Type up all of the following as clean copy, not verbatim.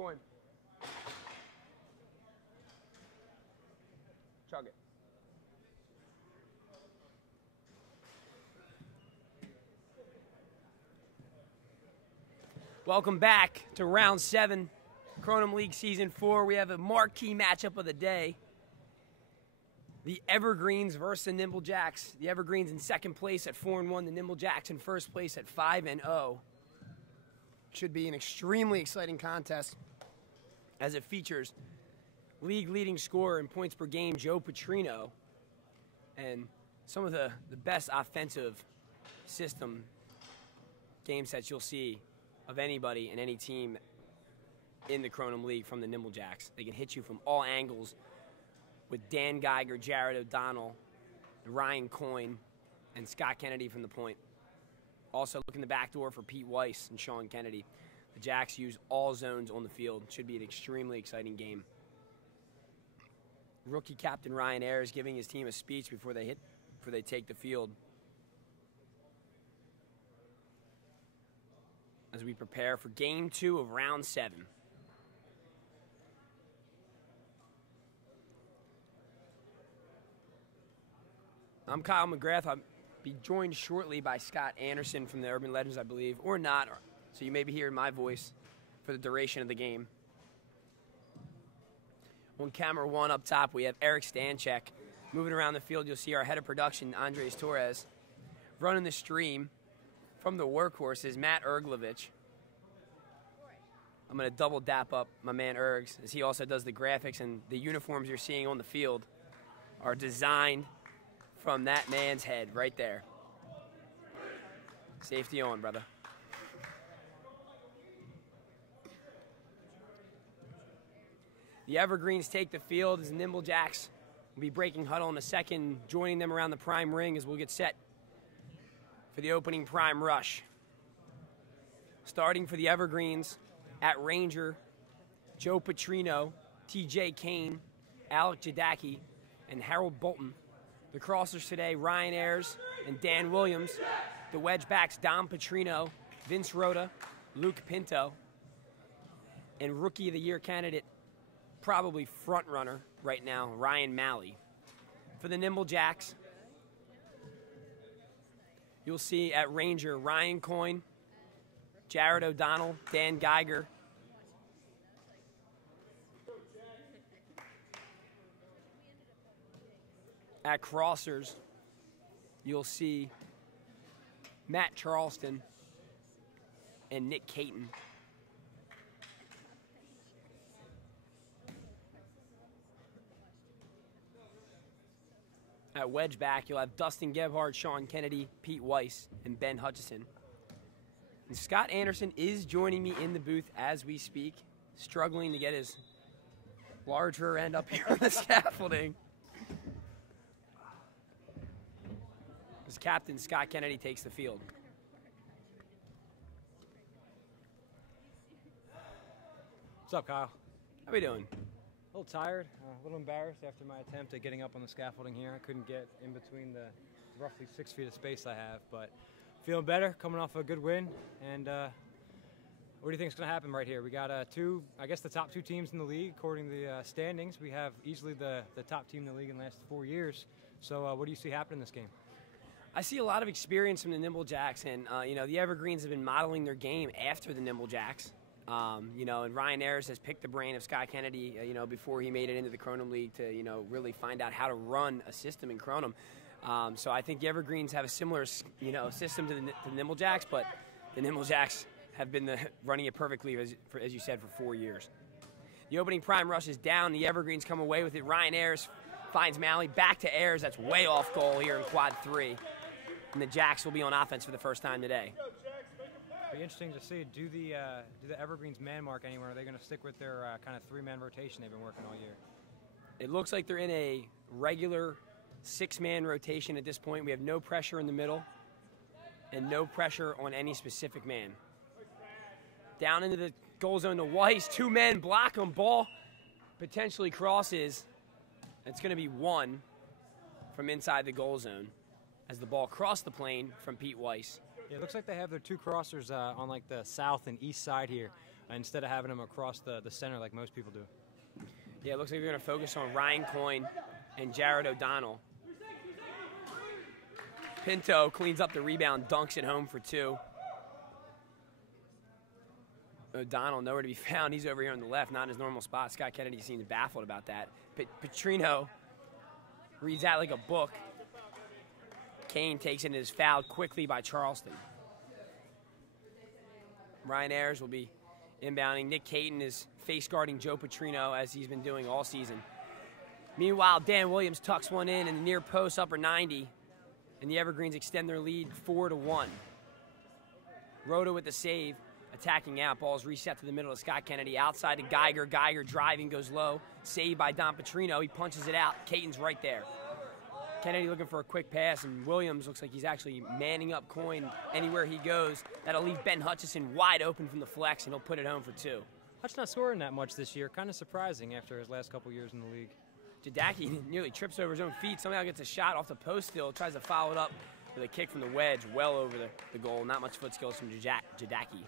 Coin. Chug it. Welcome back to round 7, Kronum League Season 4. We have a marquee matchup of the day. The Evergreens versus the Nimble Jacks. The Evergreens in second place at 4-1. The Nimble Jacks in first place at 5-0. Should be an extremely exciting contest as it features league leading scorer in points per game, Joe Petrino, and some of the best offensive system game sets you'll see of anybody and any team in the Kronum League from the Nimble Jacks. They can hit you from all angles with Dan Geiger, Jared O'Donnell, Ryan Coyne, and Scott Kennedy from the point. Also look in the back door for Pete Weiss and Sean Kennedy. The Jacks use all zones on the field. Should be an extremely exciting game. Rookie captain Ryan Ayers giving his team a speech before they take the field, as we prepare for game 2 of round 7. I'm Kyle McGrath. I'll be joined shortly by Scott Anderson from the Urban Legends, I believe, or not. So you may be hearing my voice for the duration of the game. On camera 1 up top, we have Eric Stanchek. Moving around the field, you'll see our head of production, Andres Torres. Running the stream from the workhorses, Matt Erglovich. I'm going to double dap up my man Ergs, as he also does the graphics, and the uniforms you're seeing on the field are designed from that man's head right there. Safety on, brother. The Evergreens take the field as the Nimble Jacks will be breaking huddle in a second, joining them around the prime ring as we'll get set for the opening prime rush. Starting for the Evergreens at Ranger, Joe Petrino, TJ Kane, Alec Jadaki, and Harold Bolton. The crossers today, Ryan Ayers and Dan Williams. The wedge backs, Dom Petrino, Vince Rhoda, Luke Pinto, and Rookie of the Year candidate, probably front runner right now, Ryan Malley. For the Nimble Jacks, you'll see at Ranger, Ryan Coyne, Jared O'Donnell, Dan Geiger, at crossers, you'll see Matt Charleston and Nick Caton. At wedge back, you'll have Dustin Gebhardt, Sean Kennedy, Pete Weiss, and Ben Hutchison. And Scott Anderson is joining me in the booth as we speak, struggling to get his large rear end up here on the scaffolding. As captain Scott Kennedy takes the field. What's up, Kyle? How we doing? A little tired, a little embarrassed after my attempt at getting up on the scaffolding here. I couldn't get in between the roughly 6 feet of space I have, but feeling better, coming off a good win. And what do you think is going to happen right here? We got the top 2 teams in the league according to the standings. We have easily the top team in the league in the last 4 years. So what do you see happening in this game? I see a lot of experience from the Nimble Jacks, and the Evergreens have been modeling their game after the Nimble Jacks. And Ryan Ayers has picked the brain of Scott Kennedy, before he made it into the Kronum League to, really find out how to run a system in Kronum. So I think the Evergreens have a similar, system to the Nimble Jacks, but the Nimble Jacks have been running it perfectly, as you said, for 4 years. The opening prime rush is down. The Evergreens come away with it. Ryan Ayers finds Malley. Back to Ayers. That's way off goal here in quad 3. And the Jacks will be on offense for the first time today. It'll be interesting to see. Do the Evergreens man mark anywhere? Are they going to stick with their kind of 3-man rotation they've been working all year? It looks like they're in a regular 6-man rotation at this point. We have no pressure in the middle and no pressure on any specific man. Down into the goal zone to Weiss. 2 men block him. Ball potentially crosses. It's going to be 1 from inside the goal zone as the ball crossed the plane from Pete Weiss. Yeah, it looks like they have their 2 crossers on like the south and east side here. instead of having him across the center like most people do. Yeah, it looks like we're going to focus on Ryan Coyne and Jared O'Donnell. Pinto cleans up the rebound, dunks it home for 2. O'Donnell nowhere to be found. He's over here on the left, not in his normal spot. Scott Kennedy seems baffled about that. Petrino reads that like a book. Kane takes it and is fouled quickly by Charleston. Ryan Ayers will be inbounding. Nick Caton is face guarding Joe Petrino as he's been doing all season. Meanwhile, Dan Williams tucks one in the near post, upper 90, and the Evergreens extend their lead 4-1. Rhoda with the save, attacking out. Ball's reset to the middle of Scott Kennedy. Outside to Geiger. Geiger driving, goes low. Saved by Don Petrino. He punches it out. Caton's right there. Kennedy looking for a quick pass, and Williams looks like he's actually manning up Coyne anywhere he goes. That'll leave Ben Hutchison wide open from the flex, and he'll put it home for 2. Hutch not scoring that much this year. Kind of surprising after his last couple years in the league. Jadaki nearly trips over his own feet. Somehow gets a shot off the post still. Tries to follow it up with a kick from the wedge well over the goal. Not much foot skills from Jadaki.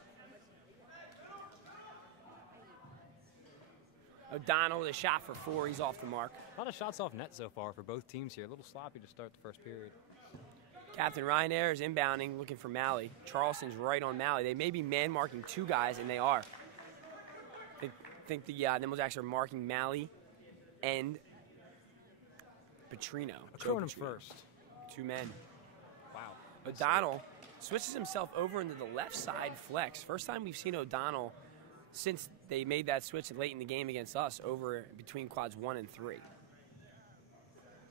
O'Donnell with a shot for 4. He's off the mark. A lot of shots off net so far for both teams here. A little sloppy to start the first period. Captain Ryan Ayers inbounding, looking for Malley. Charleston's right on Malley. They may be man-marking 2 guys, and they are. I think the Nimble Jacks are marking Malley and Petrino. Kronum first. 2 men. Wow. O'Donnell switches himself over into the left side flex. First time we've seen O'Donnell since they made that switch late in the game against us over between quads 1 and 3.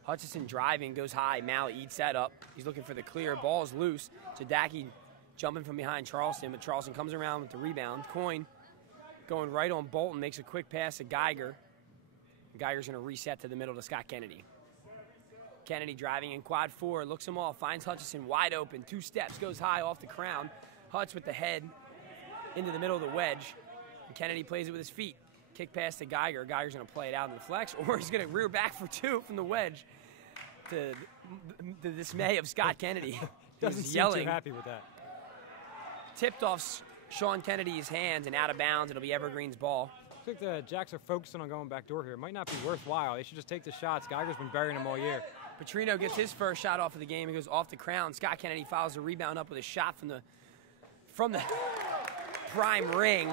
Hutchison driving, goes high. Malley eats that up. He's looking for the clear. Ball's loose. Jadaki jumping from behind Charleston, but Charleston comes around with the rebound. Coyne going right on Bolton, makes a quick pass to Geiger. Geiger's going to reset to the middle to Scott Kennedy. Kennedy driving in quad 4, looks them all, finds Hutchison wide open. 2 steps, goes high off the crown. Hutch with the head into the middle of the wedge. And Kennedy plays it with his feet. Kick pass to Geiger. Geiger's going to play it out in the flex, or he's going to rear back for 2 from the wedge to the dismay of Scott Kennedy. Doesn't seem yelling. too happy with that. Tipped off Sean Kennedy's hands and out of bounds. It'll be Evergreen's ball. I think the Jacks are focusing on going backdoor here. It might not be worthwhile. They should just take the shots. Geiger's been burying them all year. Petrino gets his first shot off of the game. He goes off the crown. Scott Kennedy follows the rebound up with a shot from the prime ring,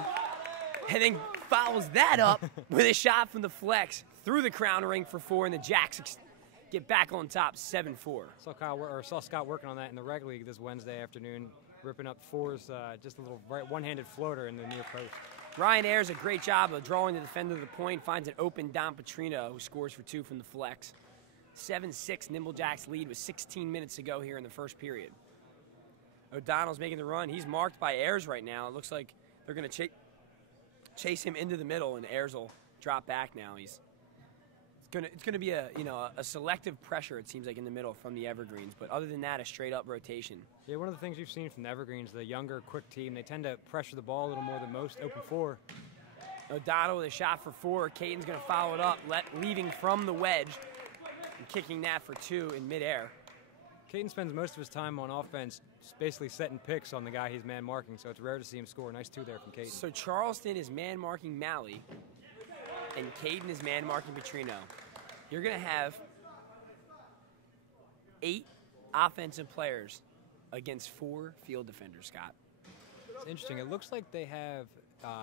and then follows that up with a shot from the flex through the crown ring for 4, and the Jacks get back on top 7-4. Saw Scott working on that in the reg league this Wednesday afternoon, ripping up 4s, just a little one-handed floater in the near post. Ryan Ayers, a great job of drawing the defender to the point, finds an open Don Petrino, who scores for 2 from the flex. 7-6 Nimble Jacks lead with 16 minutes to go here in the first period. O'Donnell's making the run. He's marked by Ayers right now. It looks like they're going to chase him into the middle, and Ayers will drop back now. It's going to be a selective pressure, it seems like, in the middle from the Evergreens. But other than that, a straight-up rotation. Yeah, one of the things we've seen from the Evergreens, the younger, quick team, they tend to pressure the ball a little more than most. Open 4. O'Donnell with a shot for 4. Caton's going to follow it up, leaving from the wedge and kicking that for 2 in midair. Caton spends most of his time on offense basically setting picks on the guy he's man-marking, so it's rare to see him score. Nice 2 there from Caton. So Charleston is man-marking Malley, and Caton is man-marking Petrino. You're going to have 8 offensive players against 4 field defenders, Scott. It's interesting. It looks like they have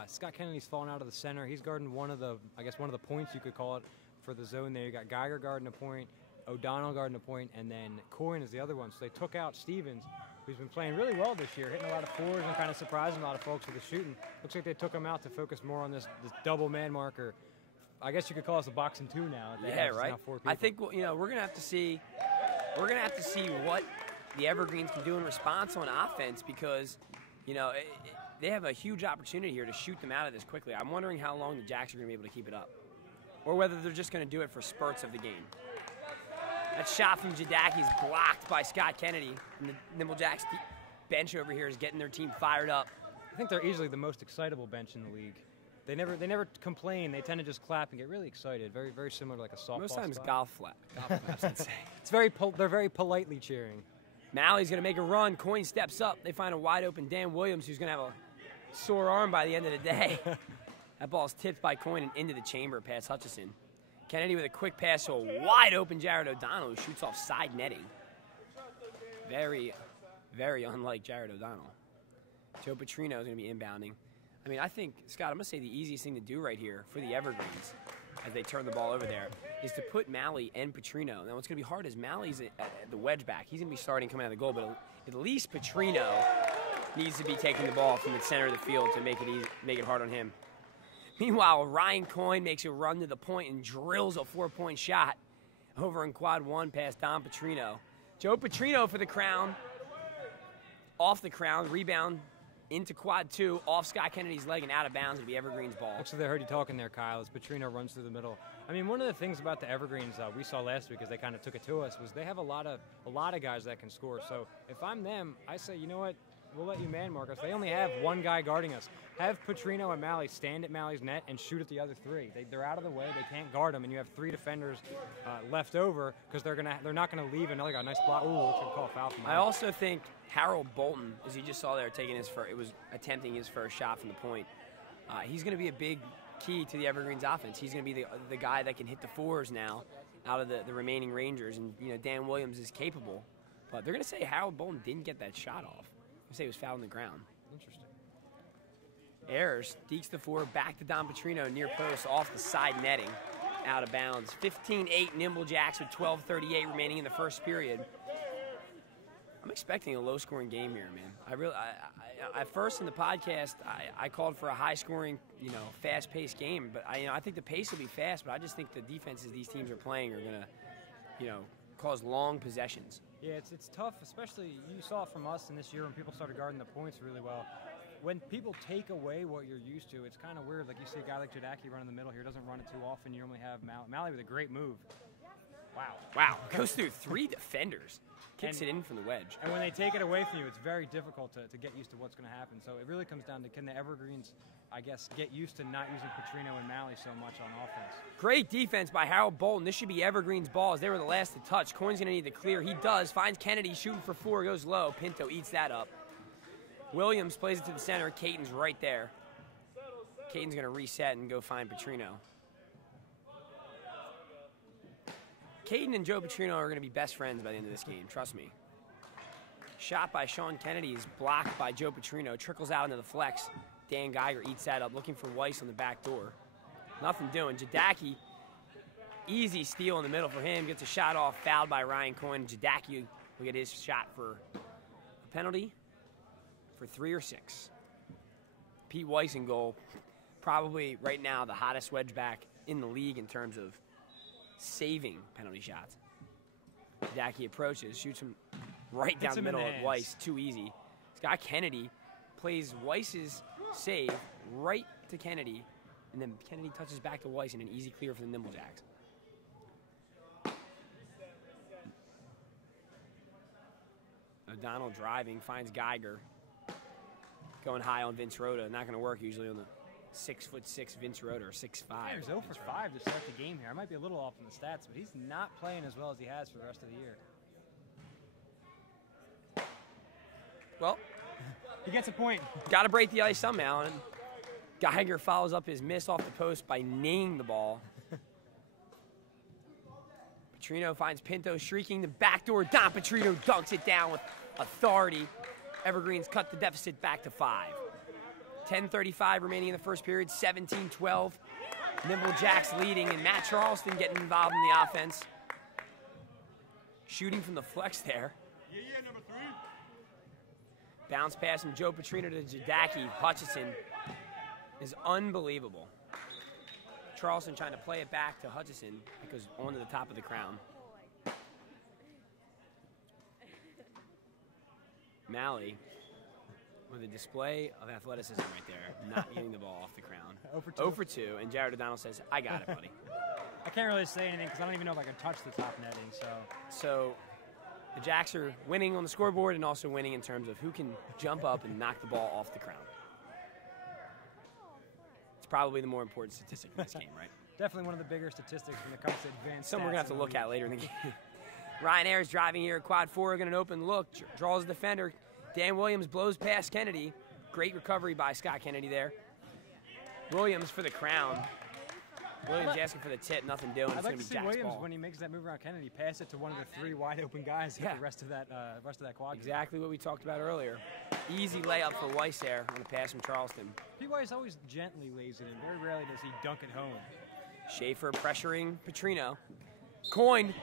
Scott Kennedy's fallen out of the center. He's guarding one of the points, you could call it, for the zone there. You got Geiger guarding a point, O'Donnell guarding a point, and then Coyne is the other one. So they took out Stevens, who's been playing really well this year, hitting a lot of 4s and kind of surprising a lot of folks with the shooting. Looks like they took him out to focus more on this double man marker. I guess you could call us a boxing 2 now. Yeah, right. I think we're gonna have to see. We're gonna have to see what the Evergreens can do in response on offense, because they have a huge opportunity here to shoot them out of this quickly. I'm wondering how long the Jacks are gonna be able to keep it up, or whether they're just gonna do it for spurts of the game. That shot from Jadaki is blocked by Scott Kennedy, and the Nimble Jacks bench over here is getting their team fired up. I think they're easily the most excitable bench in the league. They never complain. They tend to just clap and get really excited. Very, very similar to like a softball. Most times spot. golf flaps, I'd say. They're very politely cheering. Malley's going to make a run. Coyne steps up. They find a wide open Dan Williams, who's going to have a sore arm by the end of the day. That ball's tipped by Coyne and into the chamber past Hutchison. Kennedy with a quick pass to a wide open Jared O'Donnell, who shoots off side netting. Very, very unlike Jared O'Donnell. Joe Petrino is going to be inbounding. I mean, I think, Scott, I'm going to say the easiest thing to do right here for the Evergreens as they turn the ball over there is to put Malley and Petrino. Now, what's going to be hard is Malley's at the wedge back. He's going to be starting coming out of the goal, but at least Petrino needs to be taking the ball from the center of the field to make it easy, make it hard on him. Meanwhile, Ryan Coyne makes a run to the point and drills a 4-point shot over in quad 1 past Don Petrino. Joe Petrino for the crown. Off the crown, rebound into quad 2, off Scott Kennedy's leg and out of bounds. It'll be Evergreen's ball. Looks like they heard you talking there, Kyle, as Petrino runs through the middle. I mean, one of the things about the Evergreens we saw last week as they kind of took it to us was they have a lot of guys that can score. So if I'm them, I say, you know what? We'll let you man mark us. They only have one guy guarding us. Have Petrino and Malley stand at Malley's net and shoot at the other 3. They're out of the way. They can't guard them, and you have 3 defenders left over because they're not gonna leave another guy. Nice block. Ooh, looks like a call foul from Malley. I also think Harold Bolton, as you just saw there, attempting his first shot from the point. He's going to be a big key to the Evergreens offense. He's going to be the guy that can hit the 4s now out of the remaining Rangers, and Dan Williams is capable. But they're going to say Harold Bolton didn't get that shot off. They say he was fouled on the ground. Interesting. Ayers deeks the 4 back to Don Petrino near post off the side netting, out of bounds. 15-8 Nimble Jacks with 12:38 remaining in the first period. I'm expecting a low-scoring game here, man. At first in the podcast, I called for a high-scoring, fast-paced game. But I think the pace will be fast. But I just think the defenses these teams are playing are gonna, cause long possessions. Yeah, it's tough, especially you saw it from us in this year when people started guarding the points really well. When people take away what you're used to, it's kind of weird. Like you see a guy like Jadaki running the middle here, doesn't run it too often. You normally have Malley with a great move. Wow. Goes through 3 defenders. Kicks it in from the wedge. And when they take it away from you, it's very difficult to get used to what's going to happen. So it really comes down to, can the Evergreens, I guess, get used to not using Petrino and Malley so much on offense. Great defense by Harold Bolton. This should be Evergreen's ball as they were the last to touch. Coyne's going to need to clear. He does. Finds Kennedy shooting for 4. Goes low. Pinto eats that up. Williams plays it to the center. Caton's right there. Caton's going to reset and go find Petrino. Caton and Joe Petrino are going to be best friends by the end of this game. Trust me. Shot by Sean Kennedy is blocked by Joe Petrino. Trickles out into the flex. Dan Geiger eats that up, looking for Weiss on the back door. Nothing doing. Jadaki, easy steal in the middle for him. Gets a shot off, fouled by Ryan Coyne. Jadaki will get his shot for a penalty for 3 or 6. Pete Weiss in goal. Probably right now the hottest wedge back in the league in terms of saving penalty shots. Jadaki approaches, shoots him right down the middle of Weiss. Too easy. Scott Kennedy plays Weiss's save right to Kennedy, and then Kennedy touches back to Weiss in an easy clear for the Nimble Jacks. O'Donnell driving, finds Geiger. Going high on Vince Rhoda. Not going to work usually on the 6'6" Vince Rhoda, or 6'5". He's 0 for 5 to start the game here. I might be a little off in the stats, but he's not playing as well as he has for the rest of the year. Well, he gets a point. Got to break the ice somehow, and Geiger follows up his miss off the post by kneeing the ball. Petrino finds Pinto shrieking the backdoor. Don Petrino dunks it down with authority. Evergreens cut the deficit back to 5. 10:35 remaining in the first period, 17-12. Nimble Jacks leading, and Matt Charleston getting involved in the offense. Shooting from the flex there. Number 3. Bounce pass from Joe Petrino to Jadaki. Hutchison is unbelievable. Charleston trying to play it back to Hutchison because onto the top of the crown. Malley with a display of athleticism right there, not getting the ball off the crown. 0 for 2, and Jared O'Donnell says, I got it, buddy. I can't really say anything because I don't even know if I can touch the top netting. So the Jacks are winning on the scoreboard and also winning in terms of who can jump up and knock the ball off the crown. It's probably the more important statistic in this game, right? Definitely one of the bigger statistics when it comes to advanced Something we're going to have to look at later in the game. Ryan Ayers driving here at quad 4, going to an open look, draws a defender. Dan Williams blows past Kennedy. Great recovery by Scott Kennedy there. Williams for the crown. Williams asking for the tip, nothing doing. I'd It's like going to to be see Jack's Williams ball. when he makes that move around Kennedy, pass it to one of the 3 wide open guys Yeah. at the rest of that quadrant. Exactly what we talked about earlier. Easy layup for Weiss there on the pass from Charleston. P. Weiss always gently lays it in. Very rarely does he dunk it home. Schaefer pressuring Petrino. Coyne,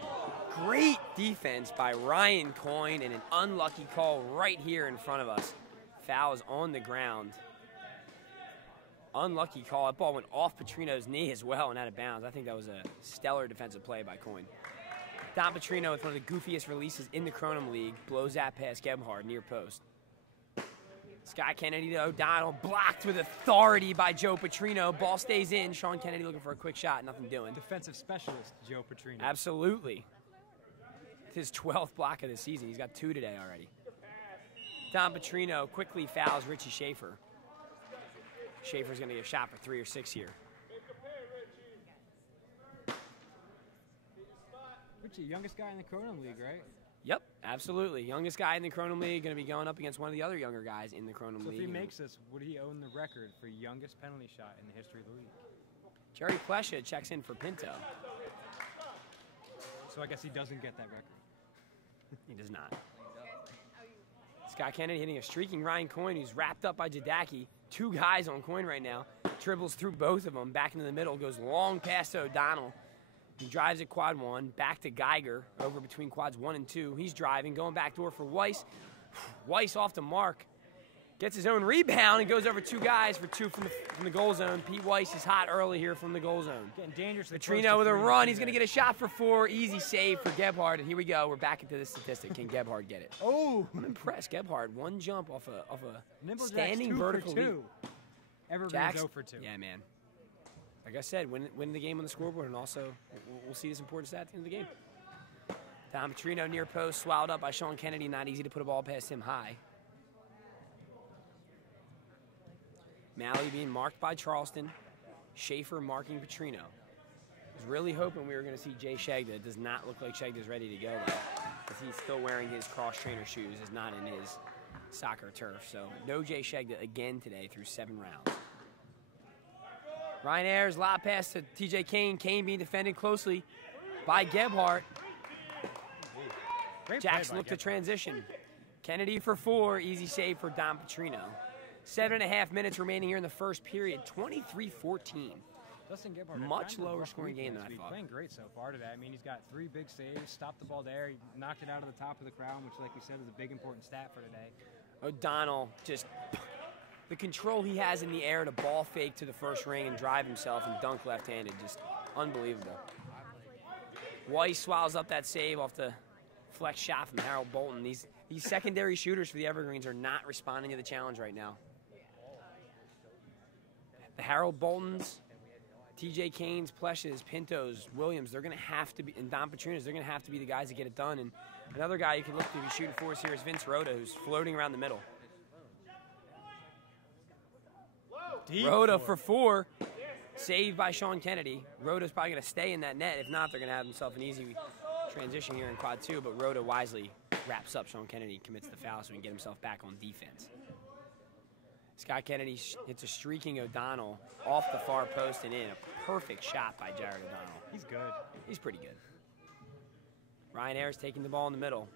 great defense by Ryan Coyne, and an unlucky call right here in front of us. Fouls on the ground. Unlucky call. That ball went off Petrino's knee as well and out of bounds. I think that was a stellar defensive play by Coyne. Don Petrino with one of the goofiest releases in the Kronum League. Blows that past Gebhard near post. Scott Kennedy to O'Donnell. Blocked with authority by Joe Petrino. Ball stays in. Sean Kennedy looking for a quick shot. Nothing doing. Defensive specialist, Joe Petrino. Absolutely. It's his 12th block of the season. He's got 2 today already. Don Petrino quickly fouls Richie Schaefer. Schaefer's going to get a shot for 3 or 6 here. Richie, youngest guy in the Kronum League, right? Yep, absolutely. Youngest guy in the Kronum League, going to be going up against one of the other younger guys in the Kronum So League. if he makes this, would he own the record for youngest penalty shot in the history of the league? Jerry Plesha checks in for Pinto. So I guess he doesn't get that record. He does not. Scott Kennedy hitting a streaking Ryan Coyne, who's wrapped up by Jadaki. 2 guys on Coyne right now. Dribbles through both of them, back into the middle, goes long past to O'Donnell. He drives at quad 1, back to Geiger, over between quads 1 and 2. He's driving, going back door for Weiss. Weiss off the mark. Gets his own rebound and goes over 2 guys for 2 from the goal zone. Pete Weiss is hot early here from the goal zone. Getting dangerous. Petrino with a run. He's going to get a shot for 4. Easy save for Gebhard. And here we go. We're back into this statistic. Can Gebhard get it? Oh! I'm impressed. Gebhard, 1 jump off a Nimble Jacks standing 2 vertical for 2. lead. Evergreens Jacks, 0 for 2. Yeah, man. Like I said, win the game on the scoreboard, and also we'll see this important stat at the end of the game. Don Petrino near post, swallowed up by Sean Kennedy. Not easy to put a ball past him high. Malley being marked by Charleston. Schaefer marking Petrino. I was really hoping we were going to see Jay Shegda. It does not look like Shegda's ready to go, because he's still wearing his cross-trainer shoes. Is not in his soccer turf. So no Jay Shegda again today through 7 rounds. Ryan Ayers, lob pass to TJ Kane. Kane being defended closely by Gebhardt. Jacks look to transition. Kennedy for 4. Easy save for Don Petrino. 7.5 minutes remaining here in the first period. 23-14. Dustin Gebhard, Much lower scoring game than I He's thought. playing great so far today. I mean, he's got 3 big saves, stopped the ball there. He knocked it out of the top of the crown, which, like we said, is a big important stat for today. O'Donnell, just the control he has in the air to ball fake to the first ring and drive himself and dunk left-handed, just unbelievable. Weiss swallows up that save off the flex shot from Harold Bolton. These secondary shooters for the Evergreens are not responding to the challenge right now. The Harold Boltons, TJ Kanes, Pleshes, Pintos, Williams, they're going to have to be, and Don Petrinos, they're going to have to be the guys that get it done. And another guy you can look to be shooting for us here is Vince Rhoda, who's floating around the middle. Rhoda for 4, saved by Sean Kennedy. Rhoda's probably going to stay in that net. If not, they're going to have themselves an easy transition here in quad 2, but Rhoda wisely wraps up Sean Kennedy, commits the foul so he can get himself back on defense. Scott Kennedy hits a streaking O'Donnell off the far post and in. A perfect shot by Jared O'Donnell. He's good. He's pretty good. Ryan Ayers taking the ball in the middle.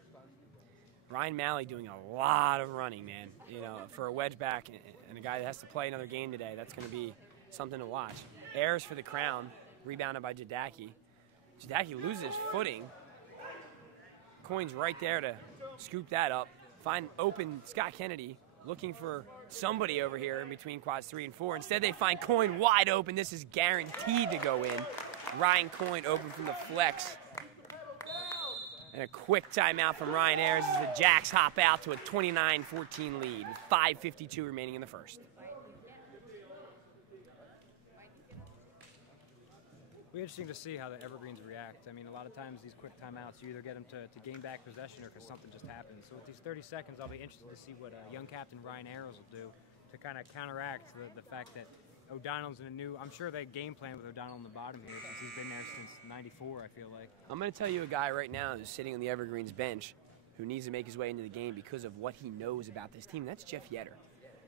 Ryan Malley doing a lot of running, man. You know, for a wedge back and a guy that has to play another game today, that's going to be something to watch. Ayers for the crown, rebounded by Jadaki. Jadaki loses footing. Coyne's right there to scoop that up. Find open Scott Kennedy, looking for somebody over here in between quads 3 and 4. Instead, they find Coyne wide open. This is guaranteed to go in. Ryan Coyne open from the flex. And a quick timeout from Ryan Ayers as the Jacks hop out to a 29-14 lead with 5:52 remaining in the first. It'll be interesting to see how the Evergreens react. I mean, a lot of times these quick timeouts, you either get them to gain back possession or because something just happens. So with these 30 seconds, I'll be interested to see what young captain Ryan Ayers will do to kind of counteract the fact that O'Donnell's in a new, I'm sure they game plan with O'Donnell on the bottom here because he's been there since '94, I feel like. I'm going to tell you a guy right now who's sitting on the Evergreens bench who needs to make his way into the game because of what he knows about this team. That's Jeff Yetter.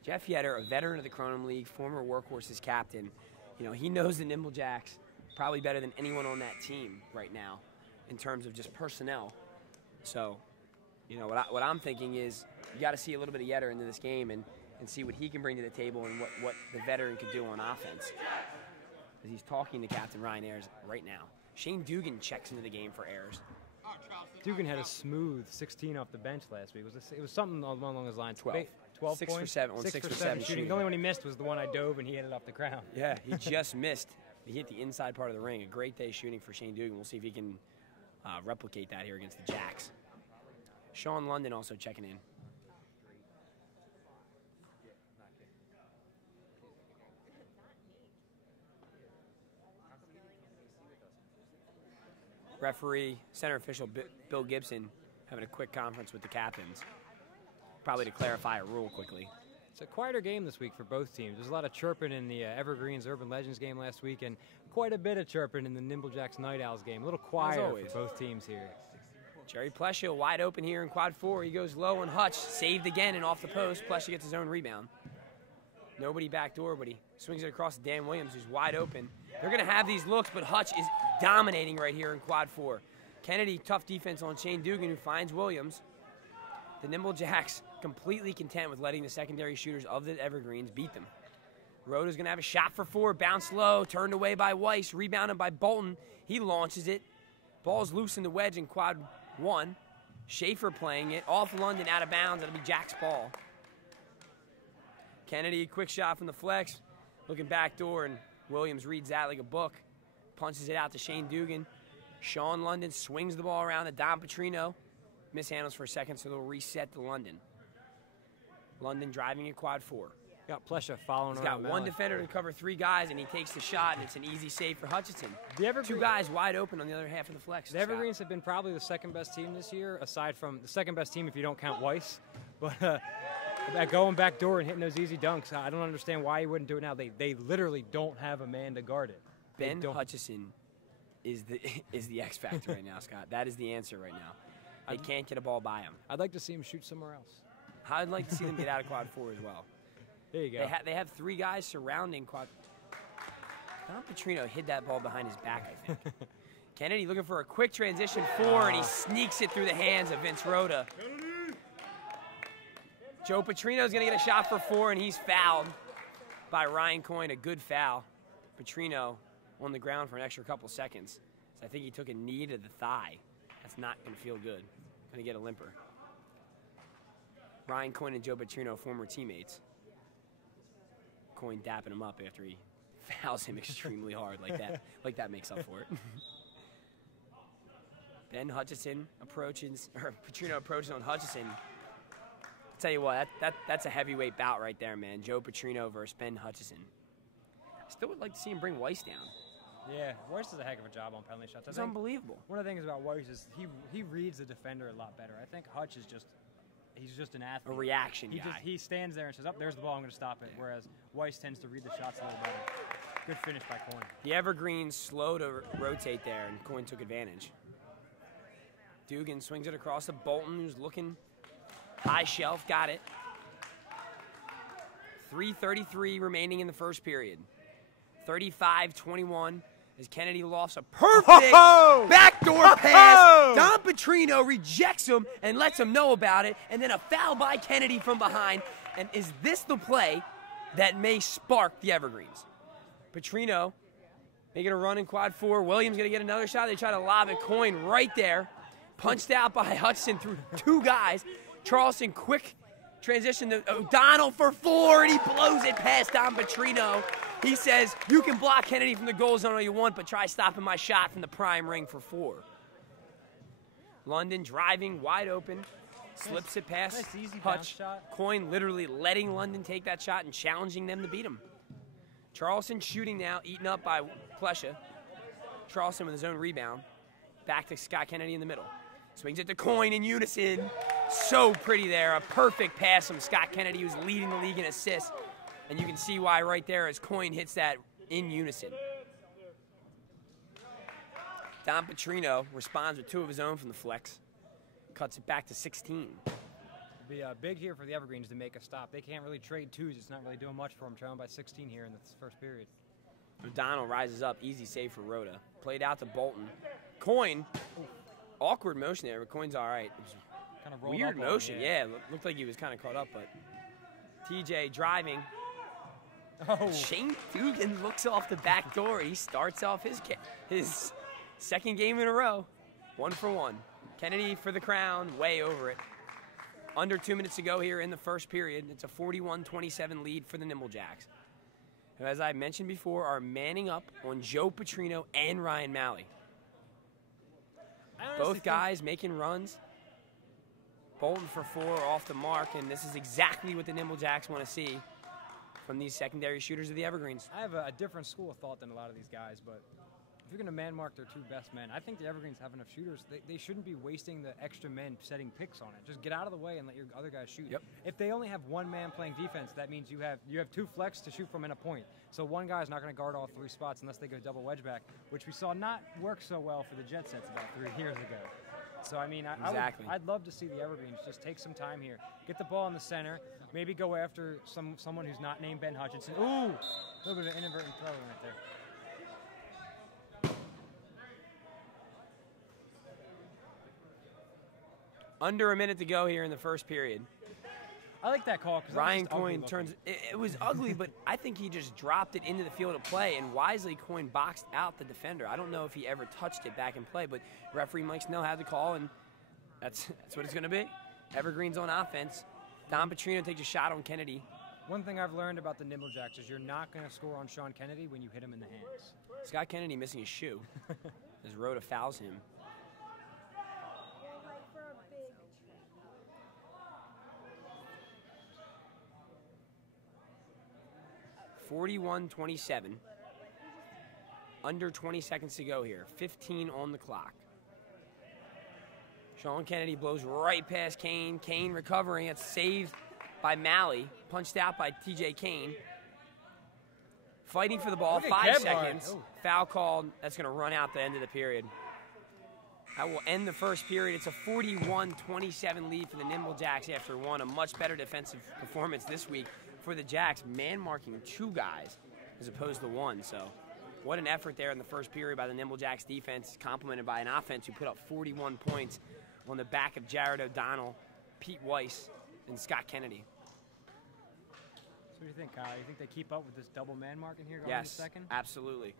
Jeff Yetter, a veteran of the Kronum League, former Workhorses captain. You know, he knows the Nimble Jacks probably better than anyone on that team right now in terms of just personnel. So, you know, what I'm thinking is you got to see a little bit of Yetter into this game and see what he can bring to the table and what the veteran could do on offense. As he's talking to Captain Ryan Ayers right now. Shane Dugan checks into the game for Ayers. Dugan had a smooth 16 off the bench last week. It was something along those lines. 12 6 for 7 on 6 for 7 shooting. The only one he missed was the one I dove and he hit it off the ground. Yeah, he just missed. He hit the inside part of the ring. A great day shooting for Shane Dugan. We'll see if he can replicate that here against the Jacks. Sean London also checking in. Referee, center official Bill Gibson having a quick conference with the captains, probably to clarify a rule quickly. It's a quieter game this week for both teams. There's a lot of chirping in the Evergreens Urban Legends game last week and quite a bit of chirping in the Nimble Jacks Night Owls game. A little quieter for both teams here. Jerry Plescia wide open here in quad 4. He goes low on Hutch, saved again and off the post. Plescia gets his own rebound. Nobody backdoor, but he swings it across to Dan Williams, who's wide open. They're going to have these looks, but Hutch is dominating right here in quad 4. Kennedy, tough defense on Shane Dugan, who finds Williams. The Nimble Jacks completely content with letting the secondary shooters of the Evergreens beat them. Rhoda's going to have a shot for 4, bounced low, turned away by Weiss, rebounded by Bolton. He launches it. Ball's loose in the wedge in quad 1. Schaefer playing it, off London, out of bounds. That'll be Jack's ball. Kennedy, quick shot from the flex, looking backdoor, and Williams reads that like a book. Punches it out to Shane Dugan. Sean London swings the ball around to Don Petrino. Mishandles for a second, so they'll reset to London. London driving in quad 4. Got Plescia following He's got one defender to cover 3 guys, and he takes the shot, and it's an easy save for Hutchinson. 2 guys wide open on the other half of the flex. The Evergreens have been probably the second best team this year, aside from the second best team if you don't count Weiss. But going back door and hitting those easy dunks, I don't understand why he wouldn't do it now. They literally don't have a man to guard it. Ben Hutchison is the X factor right now, Scott. That is the answer right now. They can't get a ball by him. I'd like to see him shoot somewhere else. I'd like to see them get out of quad 4 as well. There you go. They have 3 guys surrounding quad. Don Petrino hid that ball behind his back, I think. Kennedy looking for a quick transition 4, and he sneaks it through the hands of Vince Rhoda. Joe Petrino's going to get a shot for 4, and he's fouled by Ryan Coyne. A good foul. Petrino on the ground for an extra couple seconds. So I think he took a knee to the thigh. That's not going to feel good. Going to get a limper. Ryan Coyne and Joe Petrino, former teammates. Coyne dapping him up after he fouls him extremely hard like that. Like that makes up for it. Ben Hutchison approaches, or Petrino approaches on Hutchison. I'll tell you what, that's a heavyweight bout right there, man. Joe Petrino versus Ben Hutchison. I still would like to see him bring Weiss down. Yeah, Weiss does a heck of a job on penalty shots. It's unbelievable. One of the things about Weiss is he reads the defender a lot better. I think Hutch is he's just an athlete. A reaction guy. He stands there and says, oh, there's the ball, I'm going to stop it. Yeah. Whereas Weiss tends to read the shots a little better. Good finish by Coyne. The Evergreens slow to rotate there, and Coyne took advantage. Dugan swings it across to Bolton, who's looking high shelf. Got it. 3:33 remaining in the first period. 35-21 as Kennedy lofts a perfect backdoor pass. Don Petrino rejects him and lets him know about it, and then a foul by Kennedy from behind. And is this the play that may spark the Evergreens? Petrino making a run in quad 4. Williams going to get another shot. They try to lob it. Coyne right there. Punched out by Hudson through 2 guys. Charleston, quick transition to O'Donnell for 4, and he blows it past Don Petrino. He says, you can block Kennedy from the goal zone all you want, but try stopping my shot from the prime ring for 4. London driving wide open, slips it past Hutch. Coyne literally letting London take that shot and challenging them to beat him. Charleston shooting now, eaten up by Plescia. Charleston with his own rebound. Back to Scott Kennedy in the middle. Swings it to Coyne in unison. So pretty there. A perfect pass from Scott Kennedy, who's leading the league in assists. And you can see why right there as Coyne hits that in unison. Don Petrino responds with 2 of his own from the flex. Cuts it back to 16. Be big here for the Evergreens to make a stop. They can't really trade twos. It's not really doing much for them, trailing by 16 here in the first period. O'Donnell rises up. Easy save for Rhoda. Played out to Bolton. Coin. Awkward motion there, but Coin's all right. It was Kind of weird motion. Yeah, looked like he was kind of caught up, but TJ driving. Oh. Shane Dugan looks off the back door. He starts off his second game in a row. 1 for 1. Kennedy for the crown, way over it. Under 2 minutes to go here in the first period. It's a 41-27 lead for the Nimble Jacks. As I mentioned before, are manning up on Joe Petrino and Ryan Malley. Both guys making runs. Bolton for 4 off the mark, and this is exactly what the Nimble Jacks want to see from these secondary shooters of the Evergreens. I have a different school of thought than a lot of these guys, but if you're going to man mark their 2 best men, I think the Evergreens have enough shooters. They shouldn't be wasting the extra men setting picks on it. Just get out of the way and let your other guys shoot. Yep. If they only have 1 man playing defense, that means you have 2 flex to shoot from in a point. So one guy's not going to guard all 3 spots unless they go double wedge back, which we saw not work so well for the Jet Sets about 3 years ago. So, I mean, I'd love to see the Evergreens just take some time here, get the ball in the center, maybe go after someone who's not named Ben Hutchinson. Ooh, a little bit of an inadvertent throw right there. Under a minute to go here in the first period. I like that call. Ryan Coyne turns. It was ugly, but I think he just dropped it into the field of play, and wisely Coyne boxed out the defender. I don't know if he ever touched it back in play, but referee Mike Snell had the call, and that's what it's going to be. Evergreens on offense. Don Petrino takes a shot on Kennedy. One thing I've learned about the Nimble Jacks is you're not going to score on Sean Kennedy when you hit him in the hands. Scott Kennedy missing his shoe as Rhoda fouls him. 41-27. Under 20 seconds to go here. 15 on the clock. Sean Kennedy blows right past Kane. Kane recovering. It's saved by Malley. Punched out by TJ Kane. Fighting for the ball. 5 seconds. Oh. Foul called. That's going to run out the end of the period. That will end the first period. It's a 41-27 lead for the Nimble Jacks after a much better defensive performance this week for the Jacks, man-marking 2 guys as opposed to 1. So what an effort there in the first period by the Nimble Jacks defense, complemented by an offense who put up 41 points on the back of Jared O'Donnell, Pete Weiss, and Scott Kennedy. So what do you think, Kyle? You think they keep up with this double man marking here going into second? Yes, absolutely.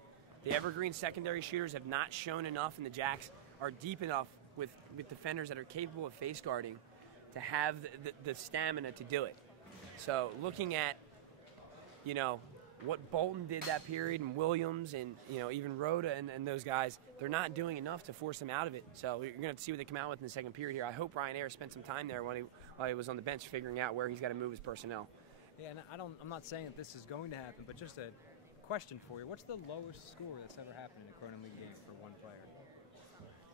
The Evergreen secondary shooters have not shown enough, and the Jacks are deep enough with defenders that are capable of face guarding to have the stamina to do it. So looking at, what Bolton did that period, and Williams, and, even Rhoda and those guys, they're not doing enough to force them out of it. So you're going to see what they come out with in the second period here. I hope Ryan Ayers spent some time there while he was on the bench figuring out where he's got to move his personnel. Yeah, and I'm not saying that this is going to happen, but just a question for you. What's the lowest score that's ever happened in a Kronum League game for one player?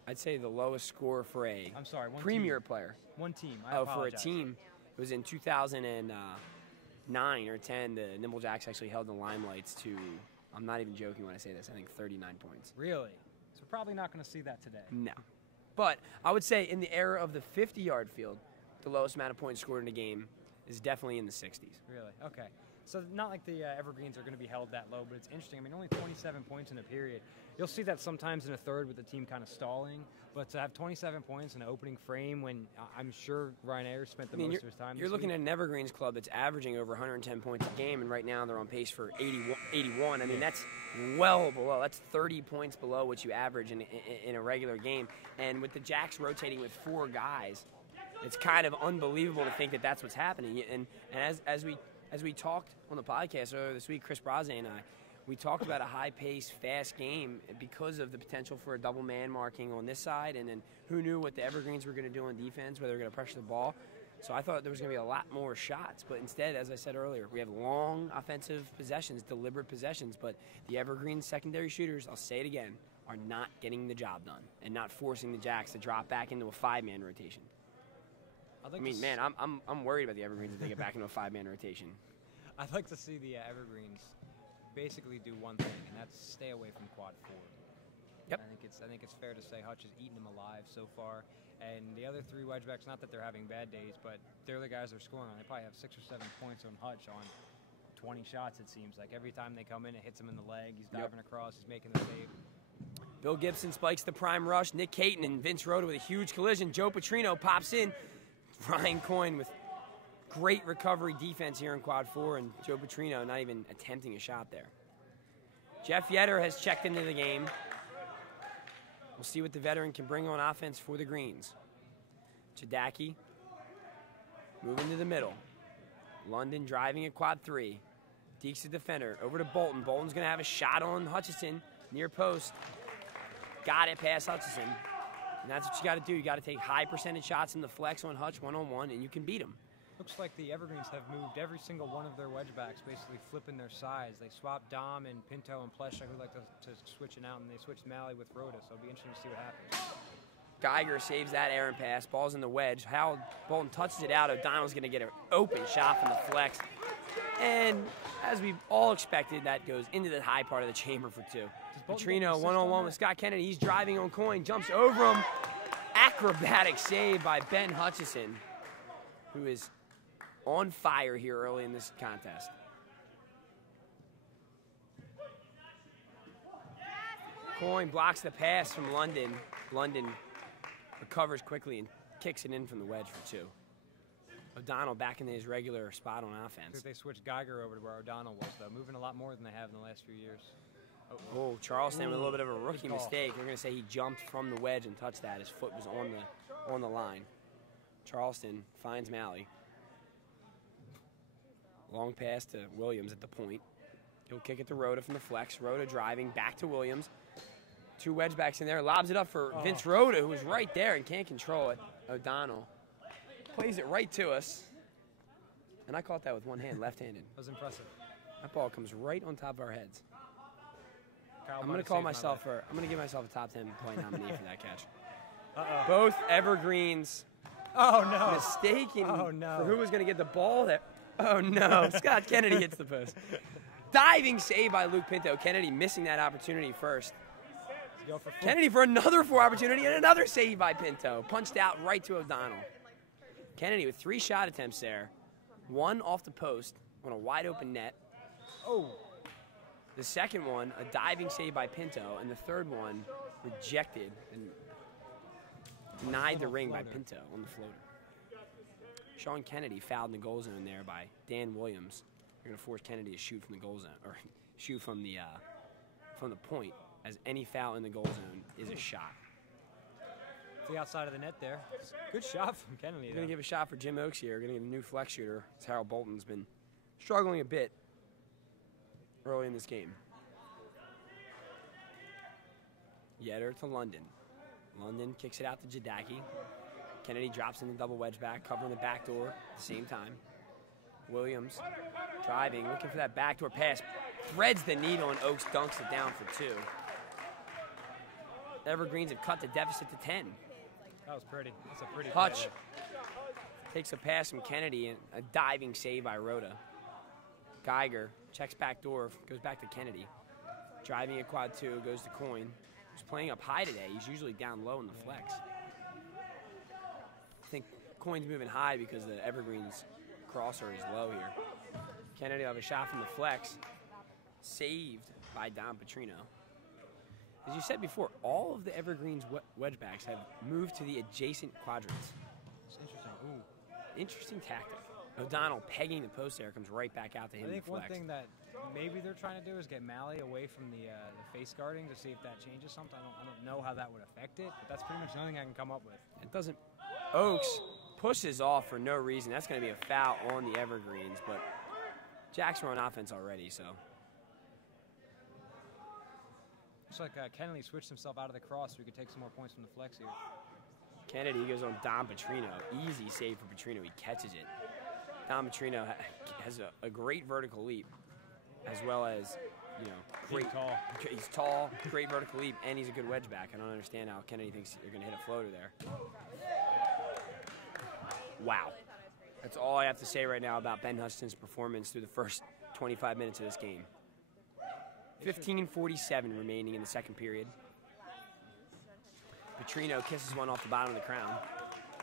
I'd say the lowest score for a one premier team. player. One team. For a team, it was in 2009 or 10. The Nimble Jacks actually held the Limelights to, I'm not even joking when I say this, I think 39 points. Really? So we're probably not going to see that today. No. But I would say in the era of the 50-yard field, the lowest amount of points scored in a game is definitely in the 60s. Really? Okay. So not like the Evergreens are going to be held that low, but it's interesting. I mean, only 27 points in a period. You'll see that sometimes in a third with the team kind of stalling, but to have 27 points in an opening frame when I'm sure Ryan Ayers spent the most of his time. You're looking at an Evergreens club that's averaging over 110 points a game, and right now they're on pace for 81. I mean, that's well below. That's 30 points below what you average in a regular game. And with the Jacks rotating with 4 guys, it's kind of unbelievable to think that that's what's happening. And as we talked on the podcast earlier this week, Chris Braze and I, we talked about a high-paced, fast game because of the potential for a double man marking on this side, and then who knew what the Evergreens were going to do on defense, whether they were going to pressure the ball. So I thought there was going to be a lot more shots, but instead, as I said earlier, we have long offensive possessions, deliberate possessions, but the Evergreens secondary shooters, I'll say it again, are not getting the job done and not forcing the Jacks to drop back into a 5-man rotation. I'm worried about the Evergreens if they get back into a 5-man rotation. I'd like to see the Evergreens basically do one thing, and that's stay away from quad 4. Yep. I think it's fair to say Hutch has eaten him alive so far. And the other 3 wedgebacks, not that they're having bad days, but they're the guys they're scoring on. They probably have 6 or 7 points on Hutch on 20 shots, it seems like. Every time they come in, it hits him in the leg. He's diving across. He's making the save. Bill Gibson spikes the prime rush. Nick Caton and Vince Rhoda with a huge collision. Joe Petrino pops in. Ryan Coyne with great recovery defense here in quad 4, and Joe Petrino not even attempting a shot there. Jeff Yetter has checked into the game. We'll see what the veteran can bring on offense for the Greens. Chidaki moving to the middle. London driving at quad 3. Deeks the defender. Over to Bolton. Bolton's going to have a shot on Hutchison. Near post. Got it past Hutchison. And that's what you got to do. You got to take high percentage shots in the flex on Hutch one-on-one, and you can beat him. Looks like the Evergreens have moved every single one of their wedgebacks, basically flipping their sides. They swapped Dom and Pinto and Plesha, who like to switch it out, and they switched Malley with Rhoda, so it'll be interesting to see what happens. Geiger saves that errant pass. Ball's in the wedge. Howell Bolton touches it out. O'Donnell's going to get an open shot from the flex. And as we all expected, that goes into the high part of the chamber for 2. Petrino one-on-one with Scott Kennedy. He's driving on Coyne. Jumps over him. Acrobatic save by Ben Hutchison, who is on fire here early in this contest. Coyne blocks the pass from London. London recovers quickly and kicks it in from the wedge for 2. O'Donnell back in his regular spot on offense. They switched Geiger over to where O'Donnell was, though, moving a lot more than they have in the last few years. Oh, Charleston with a little bit of a rookie mistake. They're going to say he jumped from the wedge and touched that. His foot was on the line. Charleston finds Malley. Long pass to Williams at the point. He'll kick it to Rhoda from the flex. Rhoda driving back to Williams. 2 wedgebacks in there. Lobs it up for Vince Rhoda, who was right there and can't control it. O'Donnell plays it right to us. And I caught that with one hand, left-handed. That was impressive. That ball comes right on top of our heads. Kyle I'm going to I'm going to give myself a top 10 play nominee for that catch. Both Evergreens mistaken for who was going to get the ball there. Oh, no. Scott Kennedy hits the post. Diving save by Luke Pinto. Kennedy missing that opportunity first. Kennedy for another 4 opportunity and another save by Pinto. Punched out right to O'Donnell. Kennedy with 3 shot attempts there. 1 off the post on a wide open net. Oh. The second one, a diving save by Pinto, and the third one rejected and denied the ring by Pinto on the floater. Sean Kennedy fouled in the goal zone there by Dan Williams. They're going to force Kennedy to shoot from the goal zone, or shoot from the point, as any foul in the goal zone is a shot. To the outside of the net there. Good shot from Kennedy. We're going to give a shot for Jim Oakes here. We're going to get a new flex shooter, as Harold Bolton's been struggling a bit early in this game. Yetter to London. London kicks it out to Jadaki. Kennedy drops in the double wedge back, covering the back door at the same time. Williams driving, looking for that backdoor pass. Threads the needle and Oakes dunks it down for 2. Evergreens have cut the deficit to 10. That was pretty. That's a pretty Hutch takes a pass from Kennedy and a diving save by Rhoda. Geiger checks back door, goes back to Kennedy. Driving at quad 2, goes to Coyne. He's playing up high today. He's usually down low in the flex. I think Coyne's moving high because the Evergreens crosser is low here. Kennedy will have a shot from the flex. Saved by Don Petrino. As you said before, all of the Evergreens wedgebacks have moved to the adjacent quadrants. It's interesting. Ooh. Interesting tactic. O'Donnell pegging the post there, comes right back out to him. I think one thing that maybe they're trying to do is get Malley away from the face guarding to see if that changes something. I don't know how that would affect it, but that's pretty much the only thing I can come up with. It doesn't. Oakes pushes off for no reason. That's going to be a foul on the Evergreens, but Jacks were on offense already, so. Looks like Kennedy switched himself out of the cross so he could take some more points from the flex here. Kennedy goes on Don Petrino. Easy save for Petrino. He catches it. Don Petrino has a great vertical leap, as well as, great. He's tall, great vertical leap, and he's a good wedge back. I don't understand how Kennedy thinks you're going to hit a floater there. Wow. That's all I have to say right now about Ben Hutchinson's performance through the first 25 minutes of this game. 15:47 remaining in the second period. Petrino kisses one off the bottom of the crown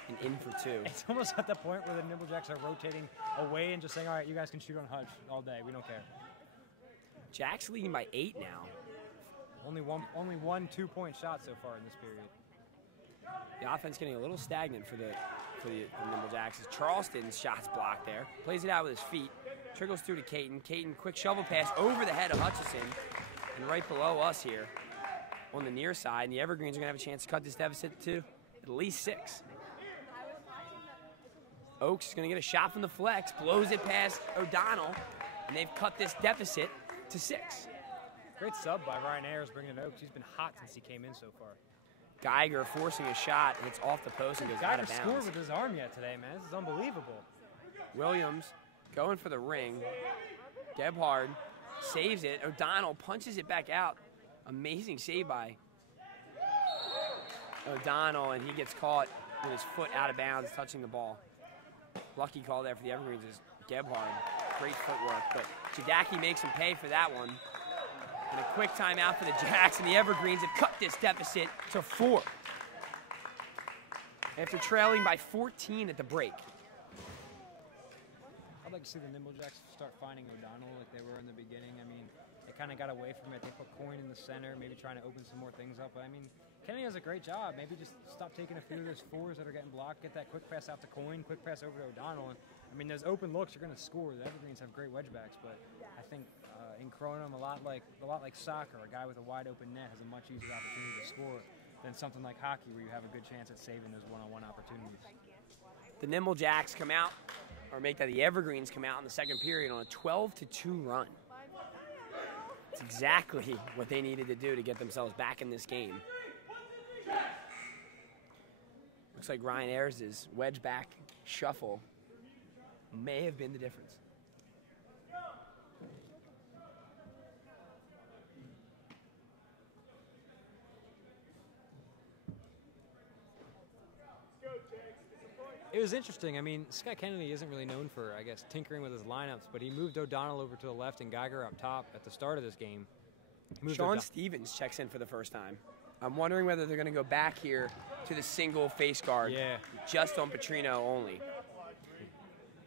and in for 2. It's almost at the point where the Nimble Jacks are rotating away and just saying, all right, you guys can shoot on Hutch all day. We don't care. Jacks leading by 8 now. Only one 2-point shot so far in this period. The offense getting a little stagnant for the Nimble Jacks. As Charleston's shot's blocked there. Plays it out with his feet. Trickles through to Caton. Caton, quick shovel pass over the head of Hutchison. And right below us here on the near side. And the Evergreens are going to have a chance to cut this deficit to at least 6. Oaks is going to get a shot from the flex. Blows it past O'Donnell. And they've cut this deficit to 6. Great sub by Ryan Ayers bringing Oaks. He's been hot since he came in so far. Geiger forcing a shot, and it's off the post and goes out of bounds. Geiger scored with his arm yet today, man. This is unbelievable. Williams going for the ring. Gebhard saves it. O'Donnell punches it back out. Amazing save by O'Donnell, and he gets caught with his foot out of bounds, touching the ball. Lucky call there for the Evergreens is Gebhard. Great footwork, but Jadaki makes him pay for that one. And a quick timeout for the Jacks, and the Evergreens have cut this deficit to 4. After trailing by 14 at the break. I'd like to see the Nimble Jacks start finding O'Donnell like they were in the beginning. I mean, they kind of got away from it. They put Coyne in the center, maybe trying to open some more things up. But I mean, Kennedy does a great job. Maybe just stop taking a few of those 4s that are getting blocked. Get that quick pass out to Coyne, quick pass over to O'Donnell. And I mean, those open looks, you're going to score. The Evergreens have great wedge backs, but I think in Kronum, a lot like soccer, a guy with a wide open net has a much easier opportunity to score than something like hockey where you have a good chance at saving those one-on-one opportunities. The Nimble Jacks come out, or make that the Evergreens come out in the second period on a 12-2 run. It's exactly what they needed to do to get themselves back in this game. Looks like Ryan Ayers' wedge back shuffle may have been the difference. It was interesting. I mean, Scott Kennedy isn't really known for, I guess, tinkering with his lineups, but he moved O'Donnell over to the left and Geiger up top at the start of this game. Sean Stevens checks in for the first time. I'm wondering whether they're going to go back here to the single face guard, just on Petrino only.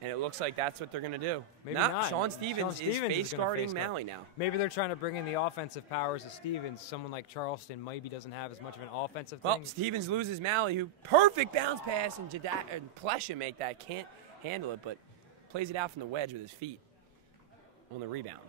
And it looks like that's what they're going to do. Maybe not. Sean Stevens is face guarding Malley now. Maybe they're trying to bring in the offensive powers of Stevens. Someone like Charleston maybe doesn't have as much of an offensive thing. Well, Stevens loses Malley, who perfect bounce pass, and Plesha make that. Can't handle it, but plays it out from the wedge with his feet on the rebound.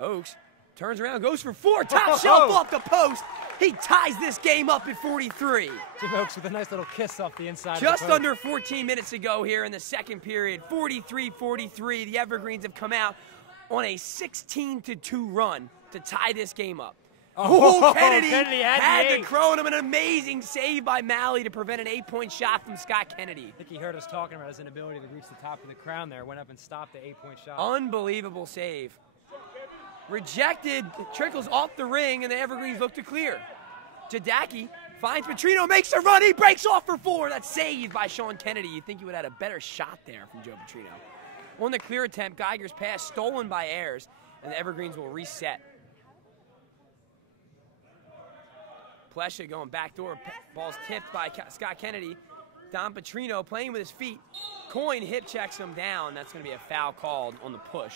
Oaks turns around, goes for 4, top shelf off the post. He ties this game up at 43. Jim Oaks with a nice little kiss off the inside. Just under 14 minutes to go here in the second period. 43-43. The Evergreens have come out on a 16-2 run to tie this game up. Kennedy had the Kronum, an amazing save by Malley to prevent an 8-point shot from Scott Kennedy. I think he heard us talking about his inability to reach the top of the crown there. Went up and stopped the 8-point shot. Unbelievable save. Rejected, trickles off the ring, and the Evergreens look to clear. Jadaki finds Petrino, makes a run, he breaks off for 4. That's saved by Sean Kennedy. You'd think he would have had a better shot there from Joe Petrino. On the clear attempt, Geiger's pass stolen by Ayers, and the Evergreens will reset. Plesha going backdoor, ball's tipped by Scott Kennedy. Don Petrino playing with his feet. Coyne hip checks him down. That's going to be a foul called on the push.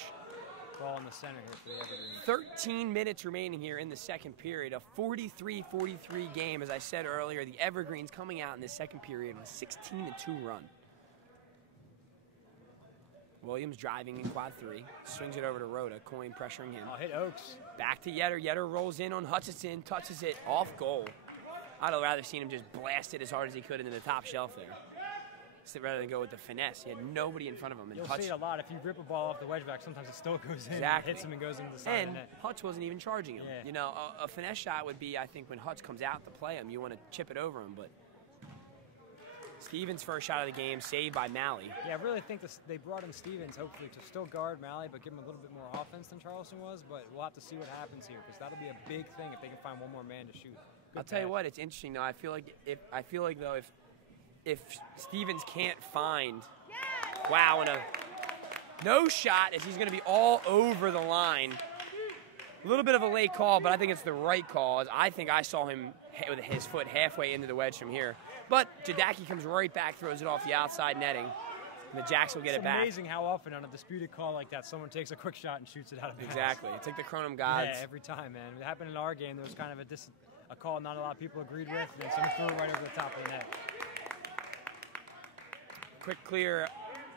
Ball in the center here for the Evergreens. 13 minutes remaining here in the second period. A 43-43 game. As I said earlier, the Evergreens coming out in the second period with a 16-2 run. Williams driving in quad 3. Swings it over to Rhoda. Coyne pressuring him. Hit Oaks. Back to Yetter. Yetter rolls in on Hutchison. Touches it off goal. I'd have rather seen him just blast it as hard as he could into the top shelf there, rather than go with the finesse. He had nobody in front of him. And You'll see it a lot. If you rip a ball off the wedge back, sometimes it still goes in, hits him and goes into the side of the net. Hutch wasn't even charging him. You know, a finesse shot would be, I think, when Hutch comes out to play him, you want to chip it over him. But Stevens' first shot of the game, saved by Malley. Yeah, I really think they brought in Stevens, hopefully, to still guard Malley, but give him a little bit more offense than Charleston was. But we'll have to see what happens here, because that'll be a big thing if they can find one more man to shoot. I'll tell you what, it's interesting though. I feel like if Stevens can't find, and a no shot, as he's going to be all over the line. A little bit of a late call, but I think it's the right call. I think I saw him with his foot halfway into the wedge from here. But Jadaki comes right back, throws it off the outside netting. And the Jacks will get it back. It's amazing how often on a disputed call like that, someone takes a quick shot and shoots it out of bounds. Exactly. It's like the Kronum gods. Yeah, every time, man. It happened in our game. There was kind of a call not a lot of people agreed with, and someone threw it right over the top of the net. Quick clear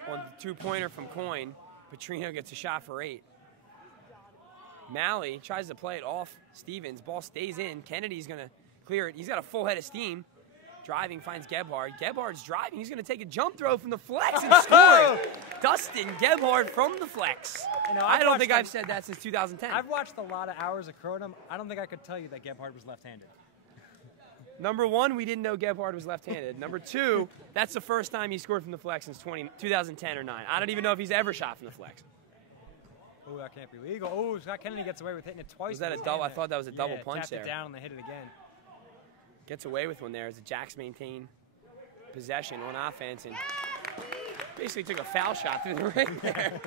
on the two-pointer from Coyne. Petrino gets a shot for 8. Malley tries to play it off Stevens. Ball stays in. Kennedy's going to clear it. He's got a full head of steam. Driving, finds Gebhard. Gebhard's driving. He's going to take a jump throw from the flex and score. Dustin Gebhard from the flex. I don't think I've said that since 2010. I've watched a lot of hours of Kronum. I don't think I could tell you that Gebhard was left-handed. Number 1, we didn't know Gebhard was left-handed. Number 2, that's the first time he scored from the flex since 2010 or 9. I don't even know if he's ever shot from the flex. Oh, that can't be legal. Oh, Scott Kennedy gets away with hitting it twice. Was that a double? I thought that was a double punch there. Tapped it down and they hit it again. Gets away with one there as the Jacks maintain possession on offense and basically took a foul shot through the ring there.